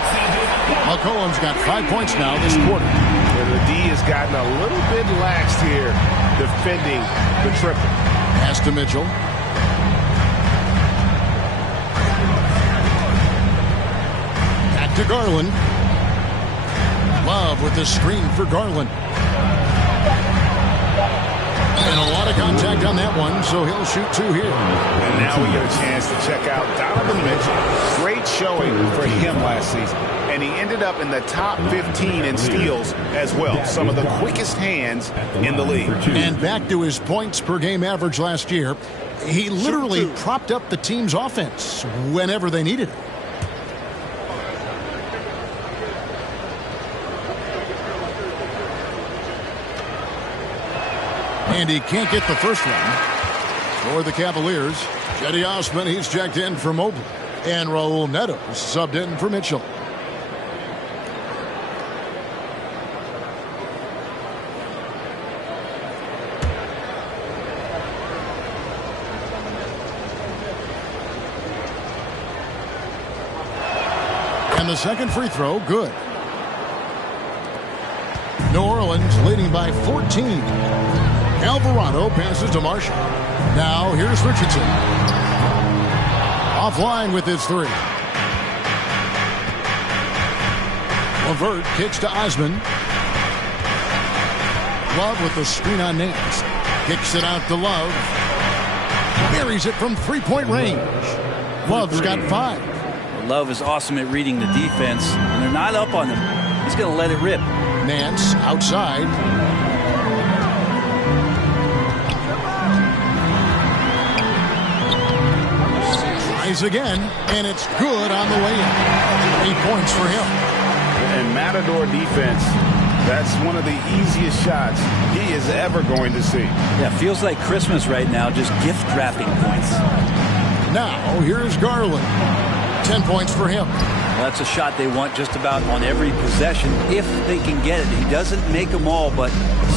McCollum's got 5 points now this quarter. And the D has gotten a little bit laxed here defending the triple. Pass to Mitchell. Back to Garland. Love with the screen for Garland. And a lot of contact on that one, so he'll shoot 2 here. And now we get a chance to check out Donovan Mitchell. Great showing for him last season. And he ended up in the top 15 in steals as well. Some of the quickest hands in the league. And back to his points per game average last year. He literally propped up the team's offense whenever they needed it. And he can't get the first one for the Cavaliers. Cedi Osman, he's checked in for Mobley. And Raul Neto subbed in for Mitchell. And the second free throw, good. New Orleans leading by 14. Alvarado passes to Marshall. Now here's Richardson. Offline with his 3. LeVert kicks to Osman. Love with the screen on Nance. Kicks it out to Love. Buries it from 3-point range. Love's got 5. Love is awesome at reading the defense. When they're not up on him, he's going to let it rip. Nance outside. Tries again, and it's good on the way in. 8 points for him. And Matador defense, that's one of the easiest shots he is ever going to see. Yeah, feels like Christmas right now, just gift wrapping points. Now, here's Garland. 10 points for him. Well, that's a shot they want just about on every possession if they can get it. He doesn't make them all, but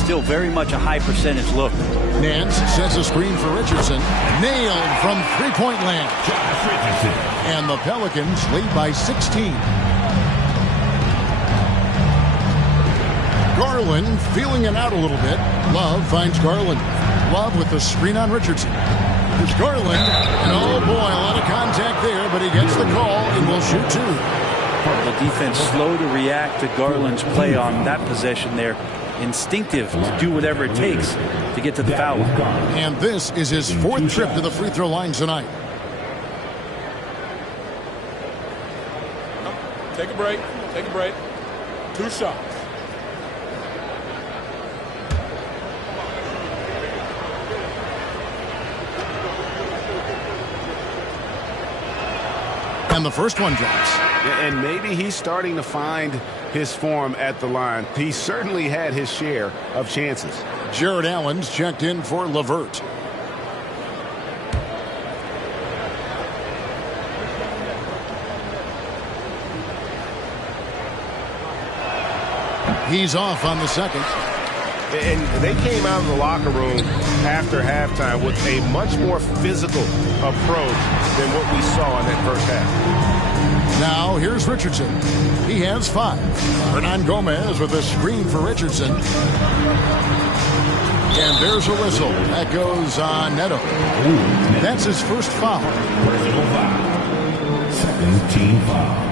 still very much a high percentage look. Nance sets a screen for Richardson. Nailed from 3-point land. And the Pelicans lead by 16. Garland feeling it out a little bit. Love finds Garland. Love with the screen on Richardson. It's Garland, and oh boy, a lot of contact there, but he gets the call and will shoot 2. The defense slow to react to Garland's play on that possession there. Instinctive to do whatever it takes to get to the foul line. And this is his 4th trip to the free throw line tonight. Take a break. Take a break. 2 shots. And the first one drops. And maybe he's starting to find his form at the line. He certainly had his share of chances. Jared Allen's checked in for LeVert. He's off on the second. And they came out of the locker room after halftime with a much more physical approach than what we saw in that first half. Now, here's Richardson. He has 5. Hernan Gomez with a screen for Richardson. And there's a whistle. That goes on Neto. That's his first foul. Personal foul. Second team foul.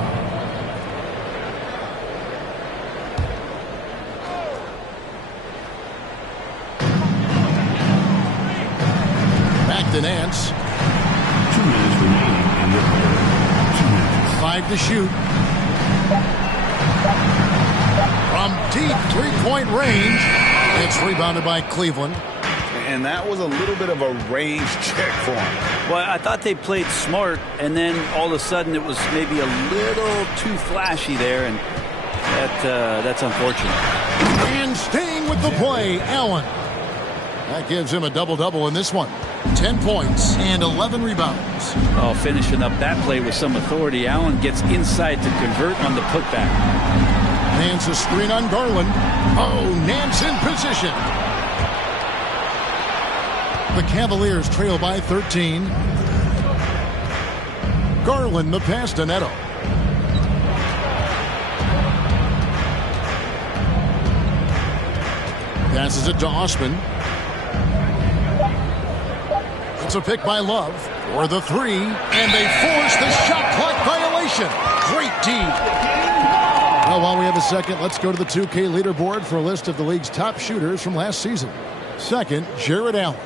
Back to Nance. 2 minutes remaining in the third. 2 minutes. 5 to shoot. From deep three-point range. It's rebounded by Cleveland. And that was a little bit of a range check for him. Well, I thought they played smart, and then all of a sudden it was maybe a little too flashy there, and that's unfortunate. And staying with the play, Allen. That gives him a double-double in this one. 10 points and 11 rebounds. Oh, finishing up that play with some authority. Allen gets inside to convert on the putback. Nance a screen on Garland. Oh, Nance in position. The Cavaliers trail by 13. Garland the pass to Neto. Passes it to Osman. It's a pick by Love for the 3, and they force the shot clock violation. Great team. Well, while we have a second, let's go to the 2K leaderboard for a list of the league's top shooters from last season. Second, Jared Allen.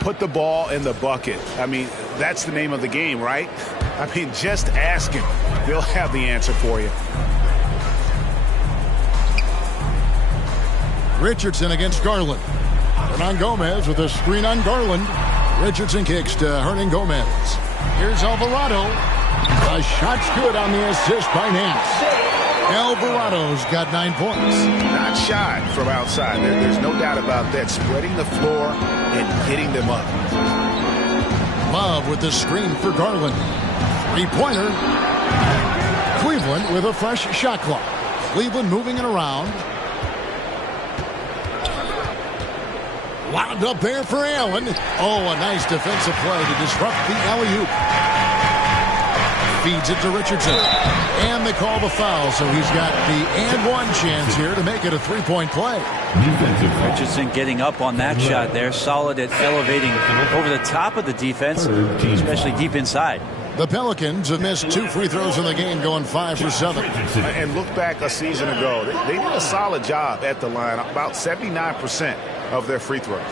Put the ball in the bucket. I mean, that's the name of the game, right? I mean, just ask him. They'll have the answer for you. Richardson against Garland. Hernan Gomez with a screen on Garland. Richardson kicks to Hernan Gomez. Here's Alvarado. A shot's good on the assist by Nance. Alvarado's got 9 points. Not shy from outside. There's no doubt about that. Spreading the floor and hitting them up. Love with the screen for Garland. 3-pointer. Cleveland with a fresh shot clock. Cleveland moving it around. Wound up there for Allen. Oh, a nice defensive play to disrupt the alley-oop. Feeds it to Richardson. And they call the foul, so he's got the and-one chance here to make it a 3-point play. Richardson getting up on that shot there. Solid at elevating over the top of the defense, especially deep inside. The Pelicans have missed 2 free throws in the game, going 5 for 7. And look back a season ago. They did a solid job at the line, about 79% of their free throws.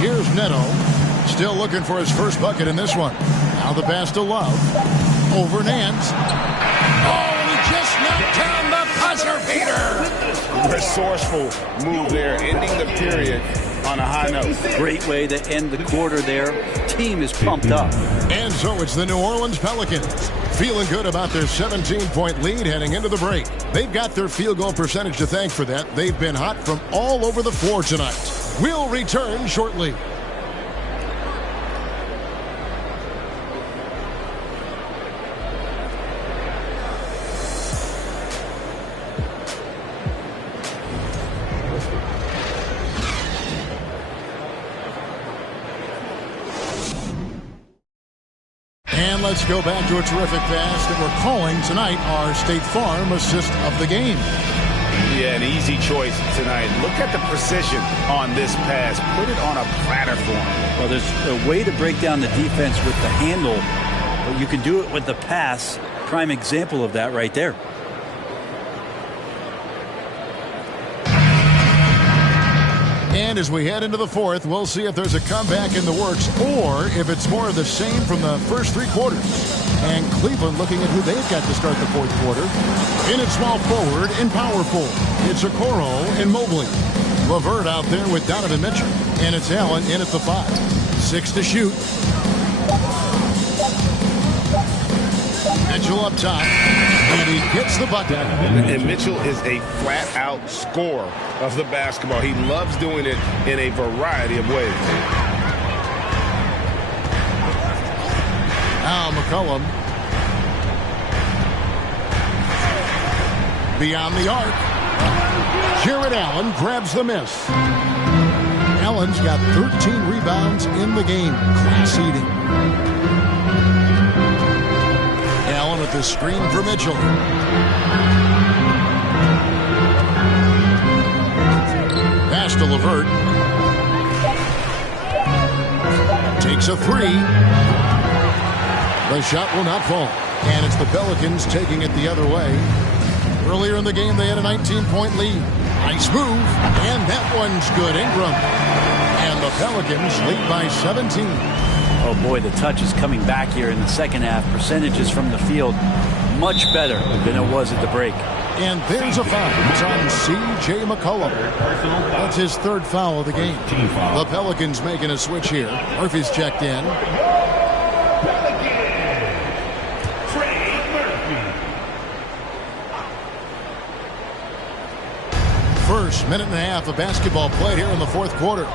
Here's Neto, still looking for his first bucket in this one. Now the pass to Love. Over Nance. Oh, he just knocked down the buzzer beater. Resourceful move there, ending the period on a high note. Great way to end the quarter there. Team is pumped up. And so it's the New Orleans Pelicans feeling good about their 17-point lead heading into the break. They've got their field goal percentage to thank for that. They've been hot from all over the floor tonight. We'll return shortly. And let's go back to a terrific pass that we're calling tonight our State Farm assist of the game. Yeah, an easy choice tonight. Look at the precision on this pass. Put it on a platter for him. Well, there's a way to break down the defense with the handle, but you can do it with the pass. Prime example of that right there. And as we head into the fourth, we'll see if there's a comeback in the works or if it's more of the same from the first 3 quarters. And Cleveland looking at who they've got to start the fourth quarter. In at small forward and power forward, it's Okoro and Mobley. LeVert out there with Donovan Mitchell. And it's Allen in at the 5. 6 to shoot. Mitchell up top. And he gets the bucket. And Mitchell is a flat-out scorer of the basketball. He loves doing it in a variety of ways. Now McCollum. Beyond the arc. Jared Allen grabs the miss. Allen's got 13 rebounds in the game. Class eating. Allen with the screen for Mitchell. Pass to LeVert. Takes a three. The shot will not fall. And it's the Pelicans taking it the other way. Earlier in the game, they had a 19-point lead. Nice move. And that one's good. Ingram. And the Pelicans lead by 17. Oh, boy, the touch is coming back here in the second half. Percentages from the field much better than it was at the break. And there's a foul. It's on C.J. McCollum. That's his third foul of the game. The Pelicans making a switch here. Murphy's checked in. First minute and a half of basketball played here in the fourth quarter.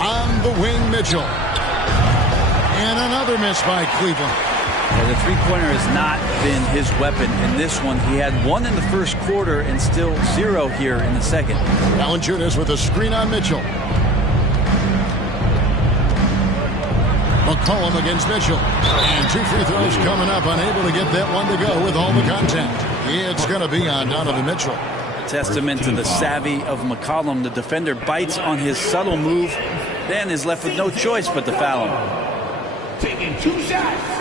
On the wing, Mitchell. And another miss by Cleveland. Yeah, the three-pointer has not been his weapon in this one. He had one in the first quarter and still zero here in the second. Valanciunas with a screen on Mitchell. McCollum against Mitchell. And two free throws coming up. Unable to get that one to go with all the contact. It's going to be on Donovan Mitchell. Testament to the savvy of McCollum. The defender bites on his subtle move, then is left with no choice but to foul him. Taking 2 shots.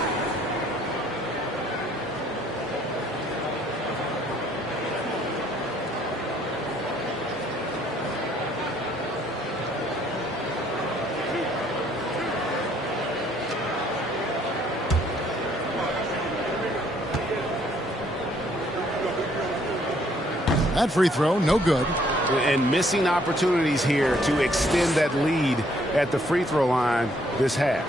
That free throw, no good. And missing opportunities here to extend that lead at the free throw line this half.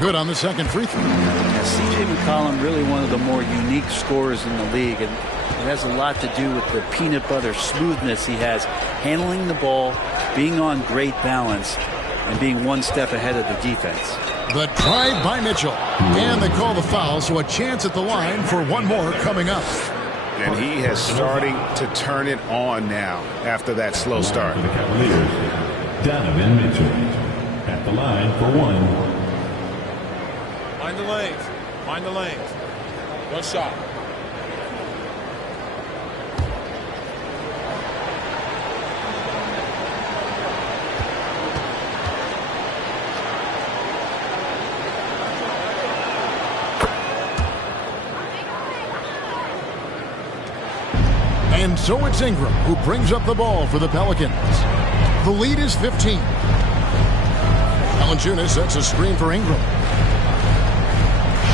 Good on the second free throw. Yeah, C.J. McCollum, really one of the more unique scorers in the league, and it has a lot to do with the peanut butter smoothness he has, handling the ball, being on great balance, and being one step ahead of the defense. The drive by Mitchell. And they call the foul, so a chance at the line for one more coming up. And he has starting to turn it on now after that slow start. For the Cavaliers, Donovan Mitchell at the line for one. Mind the lanes. Mind the lanes. One shot. And so it's Ingram who brings up the ball for the Pelicans. The lead is 15. Valanciunas sets a screen for Ingram.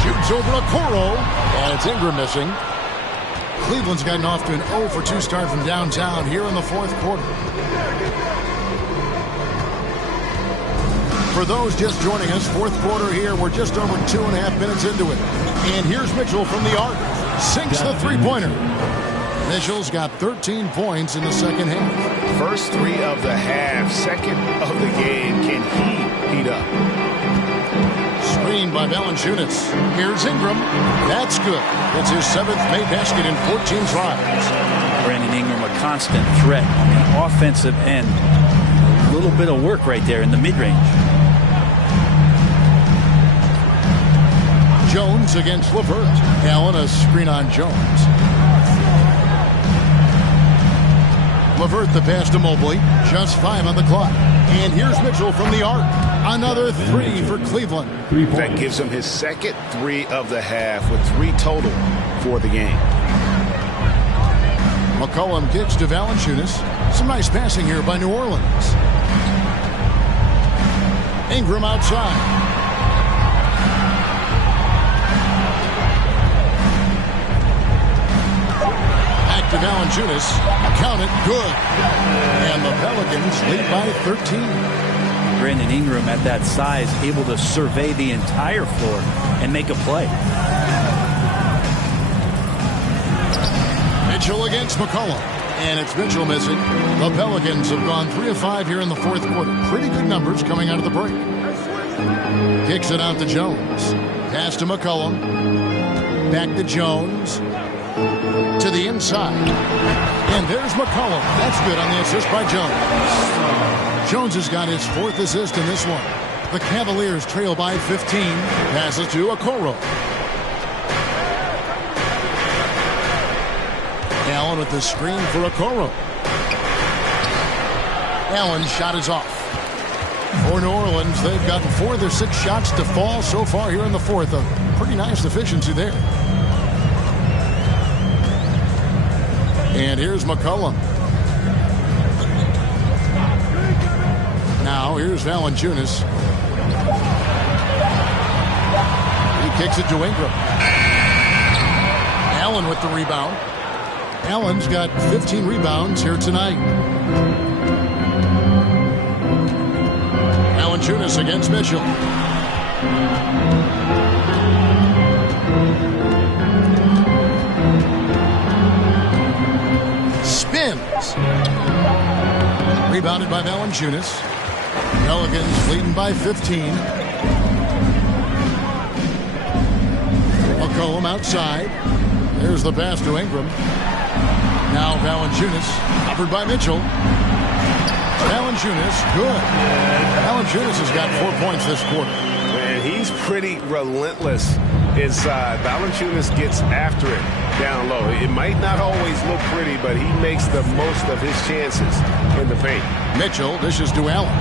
Shoots over Okoro, and it's Ingram missing. Cleveland's gotten off to an 0 for 2 start from downtown here in the fourth quarter. For those just joining us, fourth quarter here, we're just over 2.5 minutes into it. And here's Mitchell from the arc. Sinks the three-pointer. Mitchell's got 13 points in the second half. First three of the half, second of the game. Can he heat up? Screen by Valanciunas. Here's Ingram. That's good. It's his 7th made basket in 14 tries. Brandon Ingram, a constant threat on the offensive end. A little bit of work right there in the mid-range. Jones against LeVert. Allen, a screen on Jones. LeVert the pass to Mobley. Just 5 on the clock. And here's Mitchell from the arc. Another 3 for Cleveland. That gives him his second 3 of the half with 3 total for the game. McCollum kicks to Valanciunas. Some nice passing here by New Orleans. Ingram outside. Back to Valanciunas. Count it, good. And the Pelicans lead by 13. Brandon Ingram at that size, able to survey the entire floor and make a play. Mitchell against McCollum. And it's Mitchell missing. The Pelicans have gone 3 of 5 here in the fourth quarter. Pretty good numbers coming out of the break. Kicks it out to Jones. Pass to McCollum. Back to Jones. To the inside. And there's McCollum. That's good on the assist by Jones. Jones has got his 4th assist in this one. The Cavaliers trail by 15. Passes to Okoro. Allen with the screen for Okoro. Allen's shot is off. For New Orleans, they've gotten 4 of their 6 shots to fall so far here in the fourth. A pretty nice efficiency there. And here's McCollum. Now here's Valanciunas. He kicks it to Ingram. Allen with the rebound. Allen's got 15 rebounds here tonight. Valanciunas against Mitchell. Spins. Rebounded by Valanciunas. Pelicans leading by 15. McCollum outside. There's the pass to Ingram. Now Valanciunas, covered by Mitchell. Valanciunas, good. Valanciunas has got 4 points this quarter. Man, he's pretty relentless inside. Valanciunas gets after it down low. It might not always look pretty, but he makes the most of his chances in the paint. Mitchell dishes to Allen.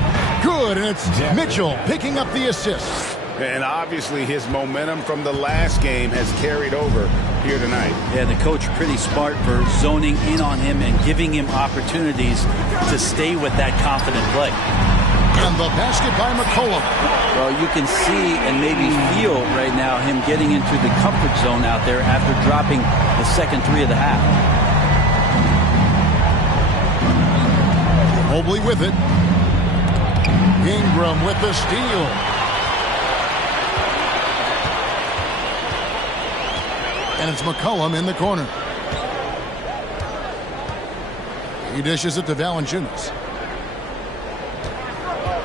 Good, and it's Mitchell picking up the assist. And obviously his momentum from the last game has carried over here tonight. Yeah, the coach pretty smart for zoning in on him and giving him opportunities to stay with that confident play. And the basket by McCollum. Well, you can see and maybe feel right now him getting into the comfort zone out there after dropping the second 3 of the half. Mobley with it. Ingram with the steal. And it's McCollum in the corner. He dishes it to Valanciunas.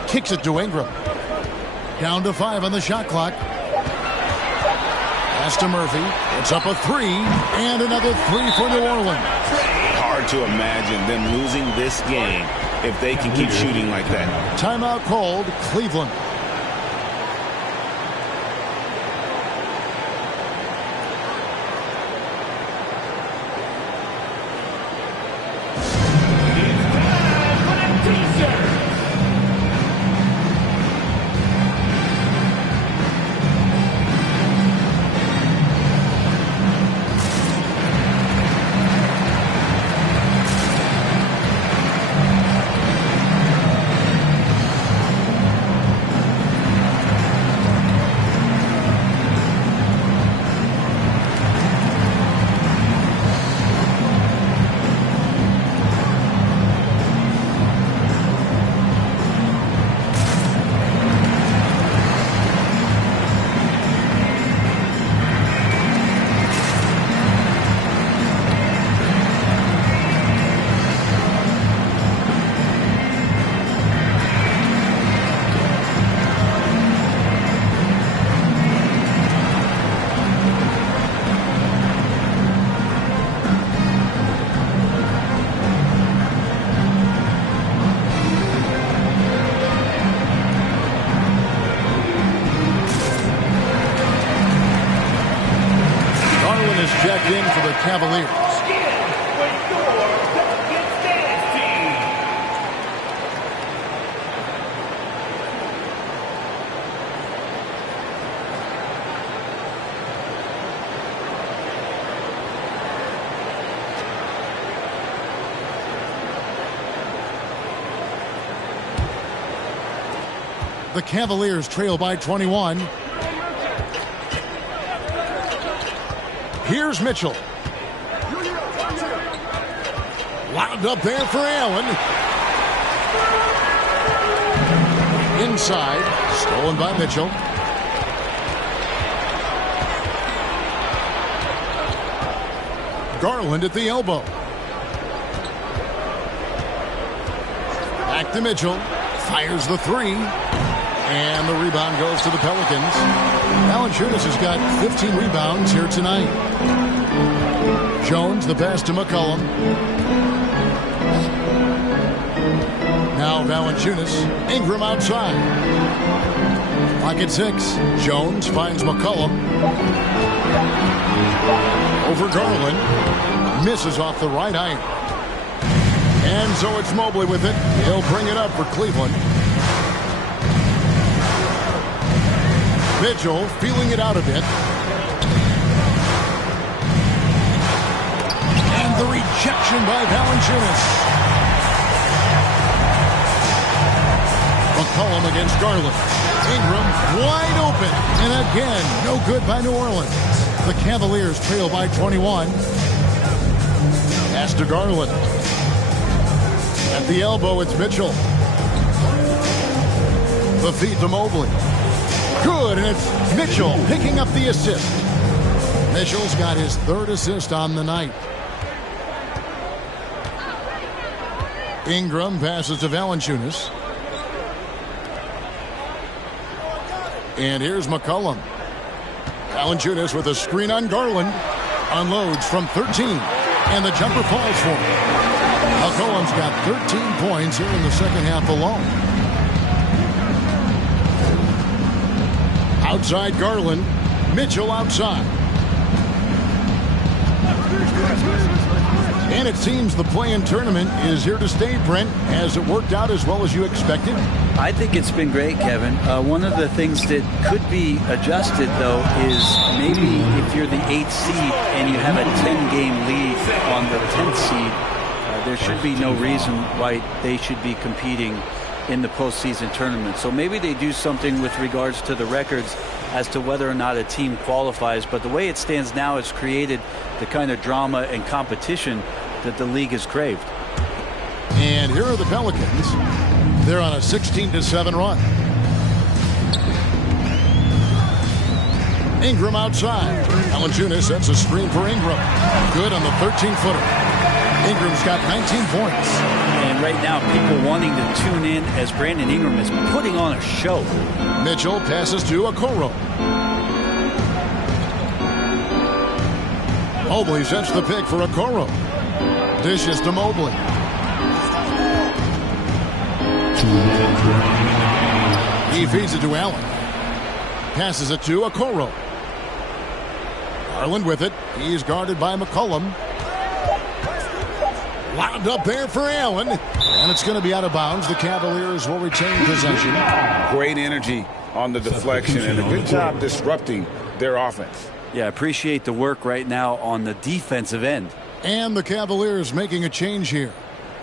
Kicks it to Ingram. Down to 5 on the shot clock. Pass to Murphy. It's up a 3. And another 3 for New Orleans. Hard to imagine them losing this game if they can keep shooting like that. Timeout called, Cleveland. Checked in for the Cavaliers. The Cavaliers trail by 21. Here's Mitchell. Wound up there for Allen. Inside, stolen by Mitchell. Garland at the elbow. Back to Mitchell. Fires the three. And the rebound goes to the Pelicans. Valanciunas has got 15 rebounds here tonight. Jones, the pass to McCollum. Now Valanciunas. Ingram outside. Clock at 6. Jones finds McCollum. Over Garland. Misses off the right iron. And so it's Mobley with it. He'll bring it up for Cleveland. Mitchell feeling it out a bit. And the rejection by Valanciunas. McCollum against Garland. Ingram wide open. And again, no good by New Orleans. The Cavaliers trail by 21. Pass to Garland. At the elbow, it's Mitchell. The feed to Mobley. Good, and it's Mitchell picking up the assist. Mitchell's got his third assist on the night. Ingram passes to Valanciunas. And here's McCollum. Valanciunas with a screen on Garland. Unloads from 13. And the jumper falls for him. McCollum's got 13 points here in the second half alone. Outside Garland. Mitchell outside. And it seems the play-in tournament is here to stay, Brent. Has it worked out as well as you expected? I think it's been great, Kevin. One of the things that could be adjusted, though, is maybe if you're the 8th seed and you have a 10-game lead on the 10th seed, there should be no reason why they should be competing in the postseason tournament. So maybe they do something with regards to the records as to whether or not a team qualifies. But the way it stands now, it's created the kind of drama and competition that the league has craved. And here are the Pelicans. They're on a 16-7 run. Ingram outside. Valanciunas sets a screen for Ingram. Good on the 13-footer. Ingram's got 19 points. And right now, people wanting to tune in as Brandon Ingram is putting on a show. Mitchell passes to Okoro. Mobley sets the pick for Okoro. Dishes to Mobley. He feeds it to Allen. Passes it to Okoro. Garland with it. He's guarded by McCollum. Wound up there for Allen. And it's going to be out of bounds. The Cavaliers will retain possession. Great energy on the deflection and a good job disrupting their offense. Yeah, appreciate the work right now on the defensive end. And the Cavaliers making a change here.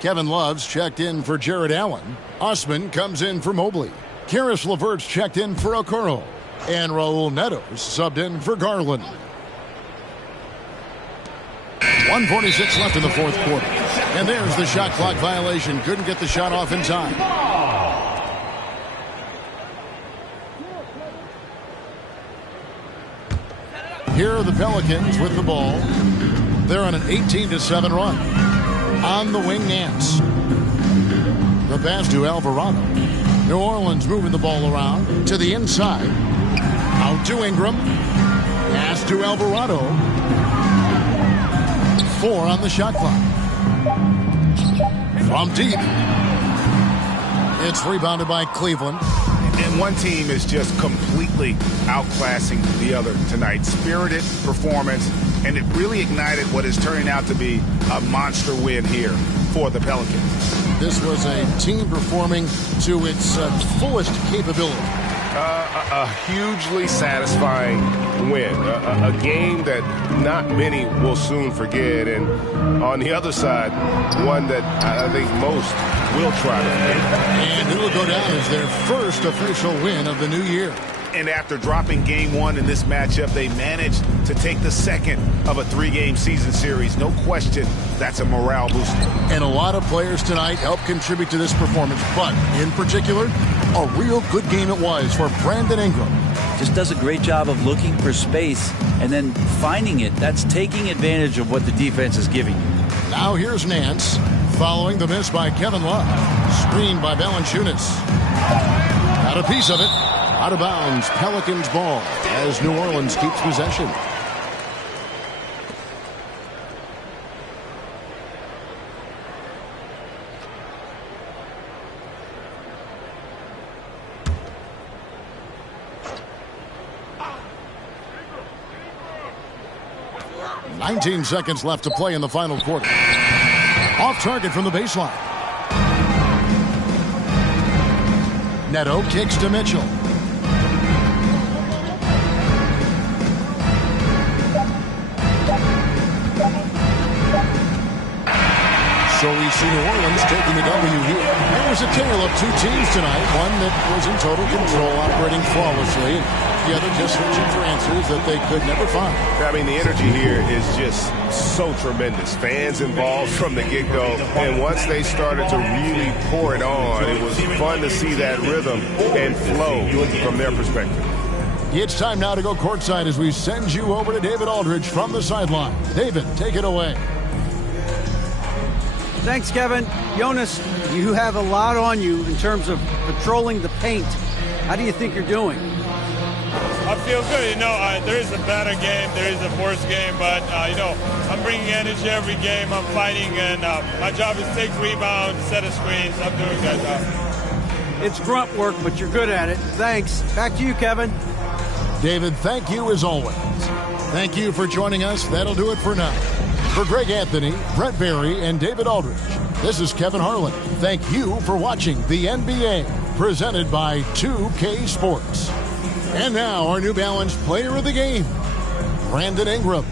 Kevin Love's checked in for Jared Allen. Osman comes in for Mobley. Karis LeVert's checked in for Okoro. And Raul Neto's subbed in for Garland. 1:46 left in the fourth quarter. And there's the shot clock violation. Couldn't get the shot off in time. Here are the Pelicans with the ball. They're on an 18-7 run. On the wing, Nance. The pass to Alvarado. New Orleans moving the ball around to the inside. Out to Ingram. Pass to Alvarado. 4 on the shot clock. From deep. It's rebounded by Cleveland. And one team is just completely outclassing the other tonight. Spirited performance, and it really ignited what is turning out to be a monster win here for the Pelicans. This was a team performing to its fullest capability. A hugely satisfying win. A game that not many will soon forget. And on the other side, one that I think most will try to forget. And it'll go down as their first official win of the new year. And after dropping game 1 in this matchup, they managed to take the second of a 3-game season series. No question, that's a morale booster. And a lot of players tonight helped contribute to this performance, but in particular, a real good game it was for Brandon Ingram. Just does a great job of looking for space and then finding it. That's taking advantage of what the defense is giving you. Now here's Nance, following the miss by Kevin Love. Screened by Valanciunas. Got a piece of it. Out of bounds, Pelicans ball as New Orleans keeps possession. "19 seconds left to play in the final quarter. Off target from the baseline. Neto kicks to Mitchell. So we see New Orleans taking the W here. It was a tale of 2 teams tonight. One that was in total control, operating flawlessly. And the other just searching for answers that they could never find. I mean, the energy here is just so tremendous. Fans involved from the get-go. And once they started to really pour it on, it was fun to see that rhythm and flow from their perspective. It's time now to go courtside as we send you over to David Aldridge from the sideline. David, take it away. Thanks, Kevin. Jonas, you have a lot on you in terms of patrolling the paint. How do you think you're doing? I feel good. There is a better game, there is a worse game, but, I'm bringing energy every game. I'm fighting, and my job is take rebounds, set a screens. I'm doing that job. It's grunt work, but you're good at it. Thanks. Back to you, Kevin. David, thank you as always. Thank you for joining us. That'll do it for now. For Greg Anthony, Brett Barry, and David Aldridge, this is Kevin Harlan. Thank you for watching the NBA, presented by 2K Sports. And now, our New Balance Player of the Game, Brandon Ingram.